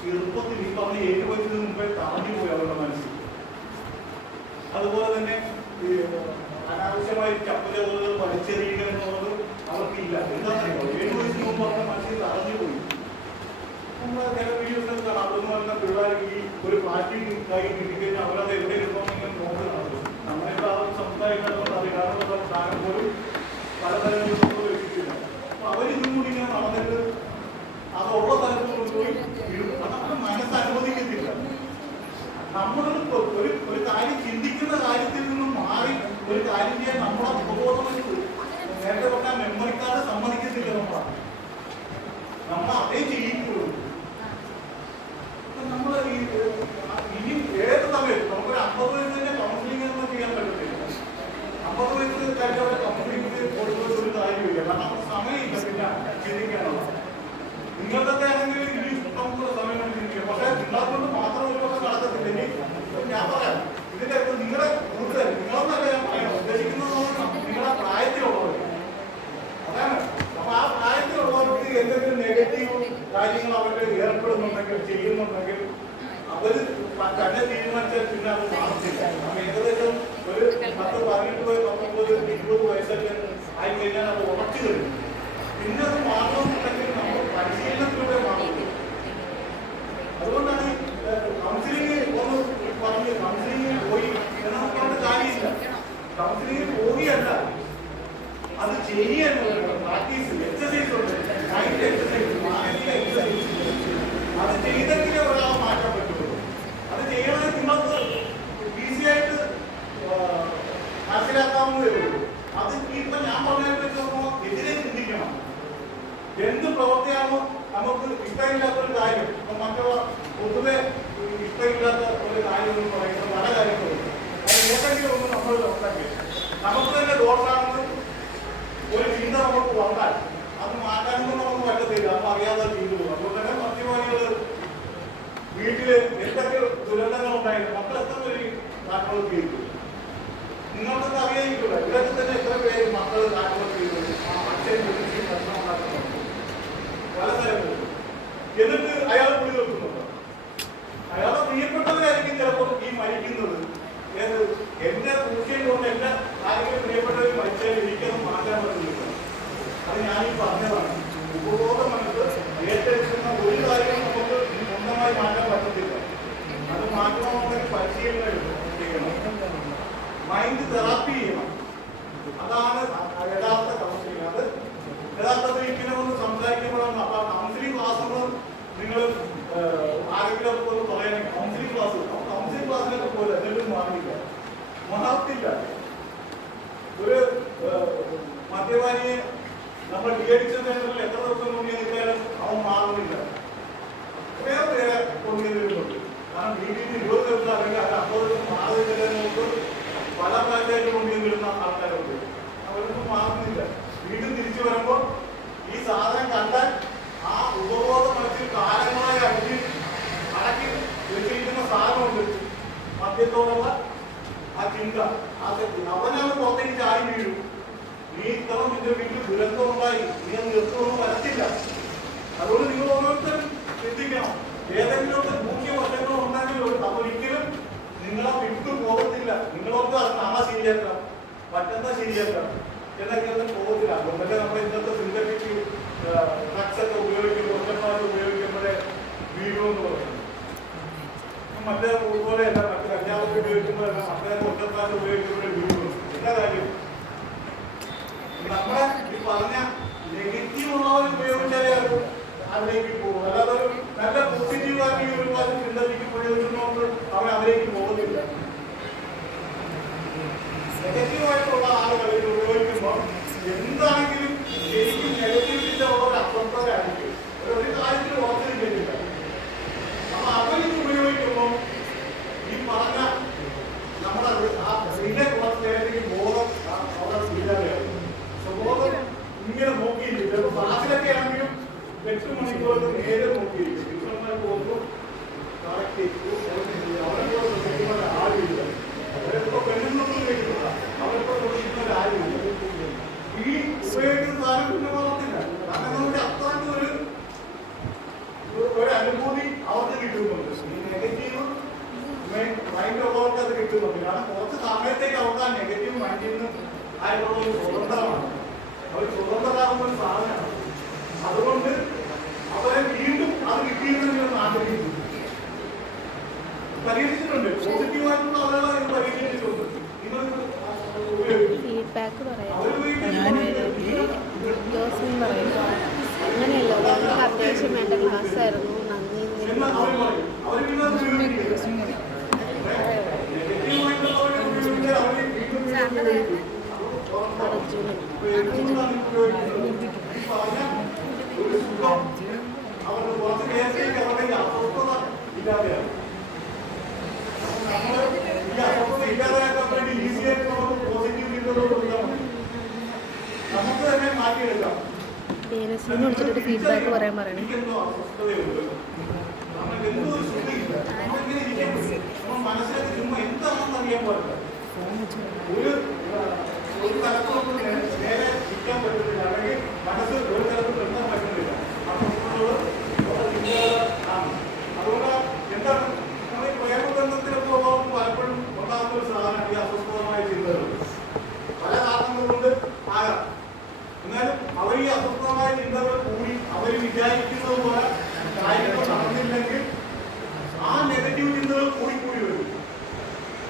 ചെറുപ്പത്തിൽ ഈ പറഞ്ഞ 7 വയസ്സിന് മുമ്പേ തറഞ്ഞു പോയി അവരുടെ മനസ്സിൽ. അതുപോലെ തന്നെ അനാവശ്യമായി ചപ്പലുകൾ വലിച്ചെറിയുക എന്നുള്ളത് അവർക്കില്ല. എന്താണെന്നറിയോ? 7 വയസ്സിന് മുമ്പ് അവരുടെ മനസ്സിൽ തറഞ്ഞു പോയി. നമ്മുടെ ചില വീഡിയോസ് കാണാം. അതൊന്നും പറഞ്ഞ പിള്ളേർ ഈ ഒരു പ്ലാസ്റ്റിക് കൈ കിട്ടിക്കഴിഞ്ഞാൽ അവരത് എവിടെ ഇരുന്നോന്നെങ്കിലും നോക്കുന്നത്. നമ്മളിവിടെ അവർ സംസാരിക്കുന്നത് അറിയാവുന്ന സ്ഥാനം പോലും പലതരത്തിലും വെച്ചിട്ടില്ല. അപ്പൊ അവരിതും കൂടി ഇങ്ങനെ നടന്നിട്ട് അതുള്ള സ്ഥലത്ത് കൊണ്ടുപോയി അത് നമ്മുടെ മനസ്സ് അനുവദിക്കത്തില്ല. നമ്മളൊരു ഒരു കാര്യം ചിന്തിക്കുന്ന കാര്യത്തിൽ നിന്നും മാറി ഒരു കാര്യം ചെയ്യാൻ നമ്മളെ ഉപബോധം നേരത്തെ പറഞ്ഞാൽ മെമ്മറി കാർഡ് സമ്മതിക്കത്തില്ല. നമ്മൾ അതേ ചെയ്യിക്കുള്ളൂ. നമ്മൾ ഇനി ഏത് സമയത്ത് നമുക്കൊരു 50 വയസ്സിന്റെ കൗൺസിലിംഗ് ഒന്നും ചെയ്യാൻ പറ്റത്തില്ല. 50 വയസ്സ് കഴിഞ്ഞവരെ കൗൺസിലിംഗ് കൊടുക്കുന്ന ഒരു കാര്യമില്ല. കാരണം നമുക്ക് സമയമില്ല പിന്നെ ചിന്തിക്കാനുള്ള. നിങ്ങൾക്കൊക്കെ ആണെങ്കിൽ ഇനി ഇഷ്ടംപോലെ സമയം ചിന്തിക്കുക. പക്ഷേ നിങ്ങളെ കൊണ്ട് മാത്രം ഒരു ദിവസം നടക്കത്തില്ലെങ്കിൽ ഞാൻ പറയാം, ഇതിന്റെ നിങ്ങളുടെ കൂടുതൽ നിങ്ങളെന്നല്ല ഞാൻ പറയാം ഉദ്ദേശിക്കുന്നത് നിങ്ങളുടെ പ്രായത്തിലുള്ളവർ. അതാണ്. അപ്പൊ ആ പ്രായത്തിലുള്ളവർക്ക് എന്തെങ്കിലും നെഗറ്റീവ് കാര്യങ്ങൾ അവര് ഏർപ്പെടുന്നുണ്ടെങ്കിൽ ചെയ്യുന്നുണ്ടെങ്കിൽ അവര് തന്നെ തീരുമാനിച്ചാൽ പിന്നെ അത് മാറത്തില്ല. അപ്പൊ ഏകദേശം ഒരു 10, 18, 19, 20 വയസ്സൊക്കെ ആയി കഴിഞ്ഞാൽ അത് ഉറച്ചു തരും. പിന്നെ അത് മാറണമെന്നുണ്ടെങ്കിൽ നമ്മൾ പരിശീലനത്തിലൂടെ മാറും. അതുകൊണ്ടാണ് കൗൺസിലിംഗ് ഒന്ന് പറഞ്ഞ് കൗൺസിലിംഗിൽ പോയി എന്ന് പറഞ്ഞ കാര്യമില്ല. കൗൺസിലിംഗിൽ പോവുകയല്ല, അത് ചെയ്യാണ്. പ്രാക്ടീസ് എക്സസൈസ് ഉണ്ട്, മൈൻഡ് എക്സസൈസ്, മാനസിക എക്സസൈസ്. അത് ചെയ്തെങ്കിലേ ഒരാളെ മാറ്റാൻ പറ്റുള്ളൂ. അത് ചെയ്യണമെങ്കിൽ നിങ്ങൾക്ക് ഈസി ആയിട്ട് മനസ്സിലാക്കാവുന്നതേ ഉള്ളൂ. അത് ഇപ്പൊ ഞാൻ പറഞ്ഞതിനെ വെച്ച് എതിരെ ചിന്തിക്കണം. എന്ത് പ്രവൃത്തിയാണോ നമുക്ക് ഇഷ്ടമില്ലാത്തൊരു കാര്യം, ഇപ്പൊ മറ്റുള്ള പൊതുവെ ഇഷ്ടമില്ലാത്ത ഒരു കാര്യം എന്ന് പറയുന്നത് പല കാര്യങ്ങളുണ്ട്. അത് ഏതെങ്കിലും ഒന്ന് നമ്മൾ ഉണ്ടാക്കി നമുക്ക് തന്നെ ദോഷമാണെന്ന് ഒരു ചിന്ത നമുക്ക് വന്നാൽ അത് മാറ്റാനൊന്നും നമുക്ക് പറ്റത്തില്ല. അത് അറിയാതെ ചെയ്തു പോകും. അതുകൊണ്ട് തന്നെ മദ്യപാനികൾ വീട്ടില് എന്തൊക്കെ ദുരന്തങ്ങൾ ഉണ്ടായിരുന്നു, മക്കൾ എത്ര പേര് ആത്മഹത്യ ചെയ്തു നിങ്ങൾക്കൊക്കെ അറിയാതിരിക്കില്ല. ഇതൊക്കെ തന്നെ എത്ര പേര് മക്കൾ ആത്മഹത്യ ചെയ്തു, അച്ഛൻ വിളിച്ച് പ്രശ്നം ഉണ്ടാക്കുന്നുണ്ട് പല സ്ഥലങ്ങളിൽ. എന്നിട്ട് അയാൾ കുടി വെക്കുന്നുണ്ട്. അയാളെ പ്രിയപ്പെട്ടവരായിരിക്കും ചിലപ്പോൾ ഈ മരിക്കുന്നത്. എന്റെ പൂച്ചയും കൊണ്ട് എന്റെ ആരെങ്കിലും പ്രിയപ്പെട്ടവർ മരിച്ചാൽ എനിക്കത് മാറ്റാൻ പറ്റുന്നില്ല. അത് ഞാനീ പറഞ്ഞതാണ്. ഉപബോധ മനസ്സ് ഏറ്റെടുക്കുന്ന ഒരു കാര്യവും നമുക്ക് സ്വന്തമായി മാറ്റാൻ പറ്റത്തില്ല. അത് മാറ്റണമെന്നുണ്ടെങ്കിൽ പരിശീലനം ചെയ്യണം, മൈൻഡ് തെറാപ്പി ചെയ്യണം. അതാണ് യഥാർത്ഥ കൗൺസിലിംഗ്. അത് യഥാർത്ഥത്തിൽ ഇങ്ങനെ ഒന്ന് സംസാരിക്കുമ്പോഴാണ്. അപ്പൊ കൗൺസിലിംഗ് ക്ലാസ്സുകൾ നിങ്ങൾ ആരെങ്കിലും ഒന്ന് പറയണമെങ്കിൽ കൗൺസിലിംഗ് ക്ലാസ്സിലൊക്കെ പോലെ എന്തെങ്കിലും മാറത്തില്ല. ഒരു മദ്യപാനിയെ നമ്മൾ DAD സെന്ററിൽ എത്ര ദിവസം മുന്നേ നിൽക്കാൻ അവൻ മാറുന്നില്ല. വേറെ പേരെ കൊണ്ടുവരുന്നുണ്ട്. കാരണം വീട്ടിൽ 20 ദിവസം അല്ലെങ്കിൽ അത് 50 ദിവസം മാറുന്നില്ല നമുക്ക് പല പ്രാവശ്യമായിട്ട് കൊണ്ടുവരുന്ന ആൾക്കാരുണ്ട്. അവരൊന്നും മാറുന്നില്ല. വീണ്ടും തിരിച്ചു വരുമ്പോൾ ഈ സാധനം കണ്ടാൽ ആ ഉപബോധ മനസ്സിൽ കാലങ്ങളായി അടിച്ച് അടക്കി വെച്ചിരിക്കുന്ന സാധനമുണ്ട്. മദ്യത്തോടുള്ള ആ ചിന്ത, ആ ശക്തി അവനാണ് പുറത്തേക്ക് ചാടി വീഴും. നീ ഇത്ര നിന്റെ വീട്ടിൽ ദുരന്തം ഉണ്ടായി, നീ അത് നിർത്തുമെന്ന് വരത്തില്ല. അതുകൊണ്ട് നിങ്ങൾ ഓരോരുത്തരും ചിന്തിക്കണം. ഏതെങ്കിലുമൊക്കെ മുഖ്യ വശങ്ങളോ ഉണ്ടെങ്കിലും അതൊരിക്കലും നിങ്ങളെ വിട്ടു പോകത്തില്ല. നിങ്ങളൊക്കെ അത് നാളെ ശരിയാക്കാം, മറ്റന്നാ ശരിയാക്കാം എന്നൊക്കെ പോകത്തില്ല. അതുകൊണ്ടൊക്കെ നമ്മുടെ ഇന്നത്തെ സിന്തറ്റിക് ഡ്രഗ്സ് ഒക്കെ ഉപയോഗിക്കുമ്പോൾ ഒറ്റപ്പാട് ഉപയോഗിക്കുമ്പോഴേ വീഴുമെന്ന് പറയുന്നത്. മറ്റേ പോലെയല്ല, മറ്റു കല്യാണത്തിൽ ഉപയോഗിക്കുമ്പോഴല്ല, മറ്റേ ഒറ്റപ്പാട് ഉപയോഗിക്കുമ്പോഴേ വീഴുള്ളൂ. എന്താ കാര്യം? നമ്മുടെ ഈ പറഞ്ഞ നെഗറ്റീവ് ഉള്ളവർ ഉപയോഗിച്ചാലേ അത് അതിലേക്ക് പോകും. അല്ലാതെ ഒരു നല്ല പോസിറ്റീവാക്കി ഒരു കാര്യം ചിന്തയ്ക്ക് പ്രയോജനമുണ്ട് അവൻ അതിലേക്ക് പോകുന്നില്ല. നെഗറ്റീവായിട്ടുള്ള ആളുകൾ ഇത് ഉപയോഗിക്കുമ്പോൾ എന്താണെങ്കിലും ശരിക്കും നെഗറ്റീവിന്റെ ഉള്ള ഒരു അസ്വസ്ഥതയായിരിക്കും. ഒരു കാര്യത്തിൽ ഓർത്തിരിക്കുന്നില്ല. അപ്പൊ അവരിത് ഉപയോഗിക്കുമ്പോൾ ഈ പറഞ്ഞ നമ്മുടെ ഇതിന്റെ കുറച്ച് നേരത്തേക്ക് ബോധം അവിടെ ഇല്ലാതെയാവും. ബോധം ഇങ്ങനെ നോക്കിയിരിക്കും. ചിലപ്പോൾ ക്ലാസ്സിലൊക്കെ ആണെങ്കിലും 8 മണിക്കൂർ നേരെ നോക്കിയിരിക്കും. ടീച്ചർമാർ പോകുമ്പോൾ കറക്റ്റ് അവരെക്കൂടെ ശ്രദ്ധിക്കുന്ന ആരുമില്ല. അവരെക്കൂടെ പെണ്ണുങ്ങളൊന്നും കഴിക്കുന്നില്ല. അവരെക്കൂടെ ശ്രദ്ധിക്കുന്ന ആരുമില്ല. ഈ ഉപയോഗിക്കുന്ന സാധനം പിന്നെ വളർത്തില്ല. കാരണം നമുക്ക് അത്രയ്ക്ക് ഒരു അനുഭൂതി അവർക്ക് കിട്ടുന്നുണ്ട്. ഈ നെഗറ്റീവ് മൈൻഡ് ഉള്ളവർക്ക് അത് കിട്ടുന്നുണ്ട്. കാരണം കുറച്ച് സമയത്തേക്ക് അവർക്ക് ആ നെഗറ്റീവ് മൈൻഡിൽ നിന്ന് ആയിട്ടുള്ള ഒരു സ്വതന്ത്രമാണ്. അവർ സ്വതന്ത്രമാകുന്ന ഒരു സാധനമാണ്. അതുകൊണ്ട് അവരെ വീണ്ടും അത് കിട്ടിയിരുന്നെന്ന് ആഗ്രഹിക്കുന്നു. പരീക്ഷിച്ചിട്ടുണ്ട്. പോസിറ്റീവായിട്ടുള്ള ആളുകളെ ഇത് പരീക്ഷിച്ചിട്ടുണ്ട്. ഫീഡ്ബാക്ക് പറയാം. ദിവസം പറയും അങ്ങനെയല്ല, നമുക്ക് അത്യാവശ്യം വേണ്ട ക്ലാസ് ആയിരുന്നു. നന്ദി. അവർക്ക് കുറച്ച് നേരത്തേക്ക് അവരുടെ അസ്വസ്ഥത ഇല്ലാതെയാണ്. നമ്മൾ ഈ അസ്വസ്ഥത ഇല്ലാതെയാക്കാൻ വേണ്ടി ഈസിയായിട്ട് നമുക്ക് പോസിറ്റീവ് ചിന്തകളോട് കൊടുക്കാൻ മതി. നമുക്ക് തന്നെ മാറ്റിയെടുക്കാം. വിളിച്ചിട്ട് ഫീഡ്ബാക്ക് പറയാൻ പറയണേ. എനിക്കെന്തോ അസ്വസ്ഥതയുണ്ട്, നമുക്ക് എന്തോ ഒരു സുഖമില്ല, നമ്മളിങ്ങനെ ഇരിക്കാൻ പറ്റും. നമ്മൾ മനസ്സിലാക്കി ചുമ്മാ എന്താണെന്ന് അറിയാൻ പാടില്ല. ഒരു തലത്തിലൊന്നും നേരെ ഇരിക്കാൻ പറ്റുന്നില്ല, അല്ലെങ്കിൽ മനസ്സ് ഒരു തലത്തിൽ നിർത്താൻ പറ്റുന്നില്ല. അതുകൊണ്ട് എന്താണ് നമ്മൾ ഈ പ്രേമബന്ധത്തിലൊക്കെ ഉള്ളവർക്ക് പലപ്പോഴും ഉണ്ടാകുന്ന ഒരു സാധനമാണ് ഈ അസ്വസ്ഥമായ ചിന്തകൾ. പല കാരണങ്ങൾ കൊണ്ട് ആകാം. എന്നാലും അവർ ഈ അസ്വസ്ഥമായ ചിന്തകൾ കൂടി അവർ വിചാരിക്കുന്നത് പോലെ കാര്യങ്ങൾ നടന്നില്ലെങ്കിൽ ആ നെഗറ്റീവ് ചിന്തകൾ കൂടിക്കൂടി വരും.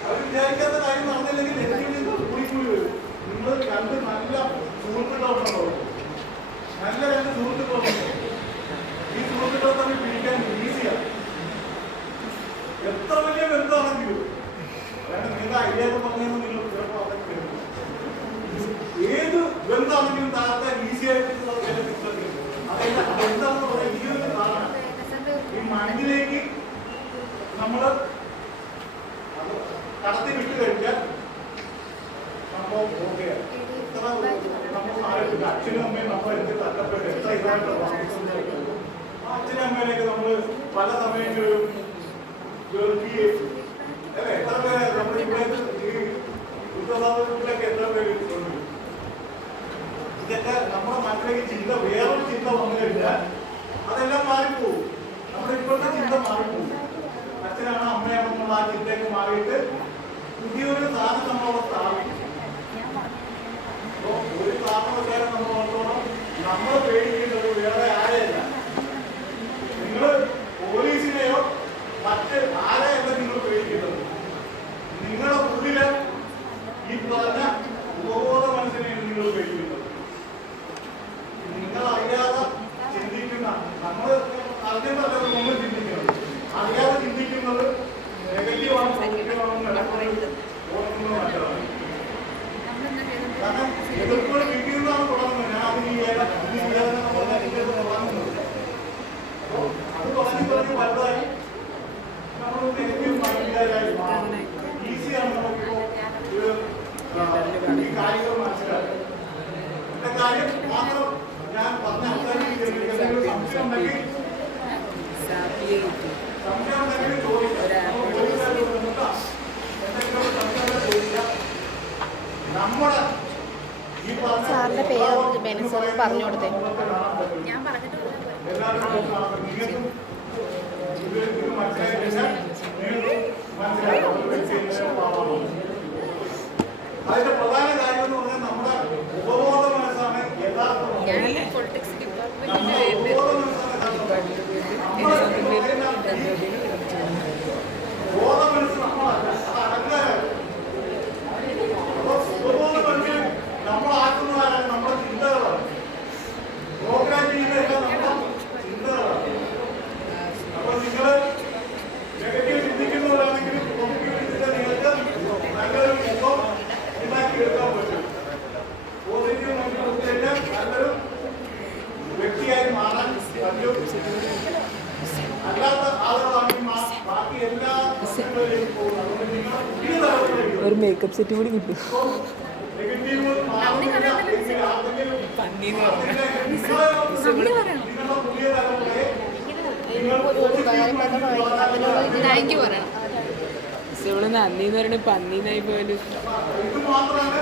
അവർ വിചാരിക്കാത്ത കാര്യം നടന്നില്ലെങ്കിൽ നെഗറ്റീവ് ചിന്തകൾ കൂടിക്കൂടി വരും. നിങ്ങൾ രണ്ട് നല്ല സുഹൃത്തുക്കളുണ്ടോ? നല്ല രണ്ട് സുഹൃത്തുക്കളുണ്ടോ? ഈ സുഹൃത്തുക്കളെ തമ്മിൽ പിടിക്കാൻ ഈസിയാണ്. എത്ര വലിയ ബന്ധമാണെങ്കിലും നിങ്ങൾ ഐഡിയ പറഞ്ഞെന്ന് നിങ്ങൾ ചിലപ്പോൾ അതൊക്കെ ഏത് ബന്ധമാണെങ്കിലും താഴ്ത്താൻ ഈസി ആയിട്ടുള്ള അതെന്താണെന്ന് പറയാൻ ഈ ഒരു കാരണം ഈ മണ്ണിലേക്ക് നമ്മൾ കടത്തി വിട്ടു കഴിഞ്ഞാൽ സംഭവം ഓക്കെയാണ്. എത്ര നമ്മൾ ആലോചിക്കുക, അച്ഛനും അമ്മയും നമ്മൾ എന്ത് തട്ടപ്പെട്ട് എത്ര ഇതായിട്ട് അച്ഛനും അമ്മയിലേക്ക് നമ്മൾ പല സമയങ്ങളിലും എത്ര പേര് നമ്മുടെ ഇവിടെ ഈ ഉത്തരവാദിത്തത്തിലൊക്കെ എത്ര പേര് ഉണ്ട്. ഇതൊക്കെ നമ്മുടെ മനസ്സിലേക്ക് ചിന്ത വേറൊരു ചിന്ത വന്നു കഴിഞ്ഞാൽ അതെല്ലാം മാറിപ്പോകും. നമ്മുടെ ഇപ്പോഴത്തെ ചിന്ത മാറിപ്പോകും. അച്ഛനാണോ അമ്മയാണോ എന്നുള്ള ആ ചിന്തയൊക്കെ മാറിയിട്ട് പുതിയൊരു സാധനം നമ്മളവിടെ സ്ഥാപിക്കും. അപ്പോൾ ഒരു കാരണവശാലും നമ്മൾ ഓർത്തോളം നമ്മൾ പേടിക്കേണ്ടത് വേറെ ആരെയല്ല, നിങ്ങൾ പോലീസിനെയോ മറ്റ് ആരെയല്ല നിങ്ങൾ പേടിക്കേണ്ടത്. നിങ്ങളുടെ ഉള്ളില് ഈ പറഞ്ഞ ഉപബോധ മനസ്സിനെയാണ് നിങ്ങൾ പേടിക്കുന്നത്. നിങ്ങൾ അറിയാതെ ചിന്തിക്കുന്ന, നമ്മൾ അറിഞ്ഞതല്ല നമ്മൾ ചിന്തിക്കുന്നത്, അറിയാതെ ചിന്തിക്കുന്നത് നെഗറ്റീവാണ് പോസിറ്റീവാണെന്ന് ഇടപെടുന്നത് ഓർക്കുന്നത് നല്ലതാണ്. കാരണം എതിർപ്പുകൾ വീട്ടിൽ നിന്നാണ് തുടങ്ങുന്നത്. ഞാൻ അത് ചെയ്യാതെ തുടങ്ങുന്നത് മാത്രം ഞാൻ പറഞ്ഞ അവസാനിപ്പിക്കുന്നത് എന്തെങ്കിലും സംശയം ഉണ്ടെങ്കിൽ നമ്മുടെ ഈ സാറിന്റെ പേര് ബെനസർ പറഞ്ഞു കൊടുത്തേ. ഞാൻ പറഞ്ഞിട്ട് അതിന്റെ പ്രധാന കാര്യം എന്ന് പറഞ്ഞാൽ നമ്മുടെ ഉപബോധ മനസ്സാണ് യഥാർത്ഥം. ഞാൻ പൊളിറ്റിക്സ് ഡിപ്പാർട്ട്മെന്റിന്റെ നമ്മുടെ ഉപബോധ മനസ്സാണ് ബോധ മനസ്സ് നമ്മളല്ല, അത് അഹങ്കാരമാണ്. അപ്പൊ ഉപബോധ മനസ്സിൽ നമ്മളാക്കുന്നവരാണ് നമ്മുടെ ചിന്തകളാണ്. പ്രോഗ്രാം ചെയ്യുന്നതെല്ലാം നമ്മുടെ ചിന്തകളാണ്. അപ്പൊ നിങ്ങൾ നെഗറ്റീവ് ചിന്തിക്കുന്നവരാണെങ്കിൽ പോസിറ്റീവ് ചിന്തിച്ചാൽ നിങ്ങൾക്ക് നല്ലൊരു മുഖം ഉണ്ടാക്കിയെടുക്കാൻ പറ്റും. പോസിറ്റീവ് നോക്കി കഴിഞ്ഞാൽ നല്ലൊരു വ്യക്തിയായി മാറാൻ പറ്റും. അല്ലാത്ത ആളുകളാണെങ്കിൽ ബാക്കി എല്ലാ പ്രശ്നങ്ങളിലേക്കും പോകും. അതുകൊണ്ട് നിങ്ങൾ പുതിയ തലമുറയിലേക്ക് ഒരു മേക്കപ്പ് സെറ്റ് കൂടി കിട്ടും. നെഗറ്റീവ് മാറുന്നില്ല എങ്കിൽ ആർക്കെങ്കിലും നിങ്ങളുടെ പുതിയ തലമുറയെ താങ്ക് യു പറയണം. ഇവള് നന്ദി എന്ന് പറയണ പന്നീന്നായി പോയാലും ഇത് മാത്രമാണ്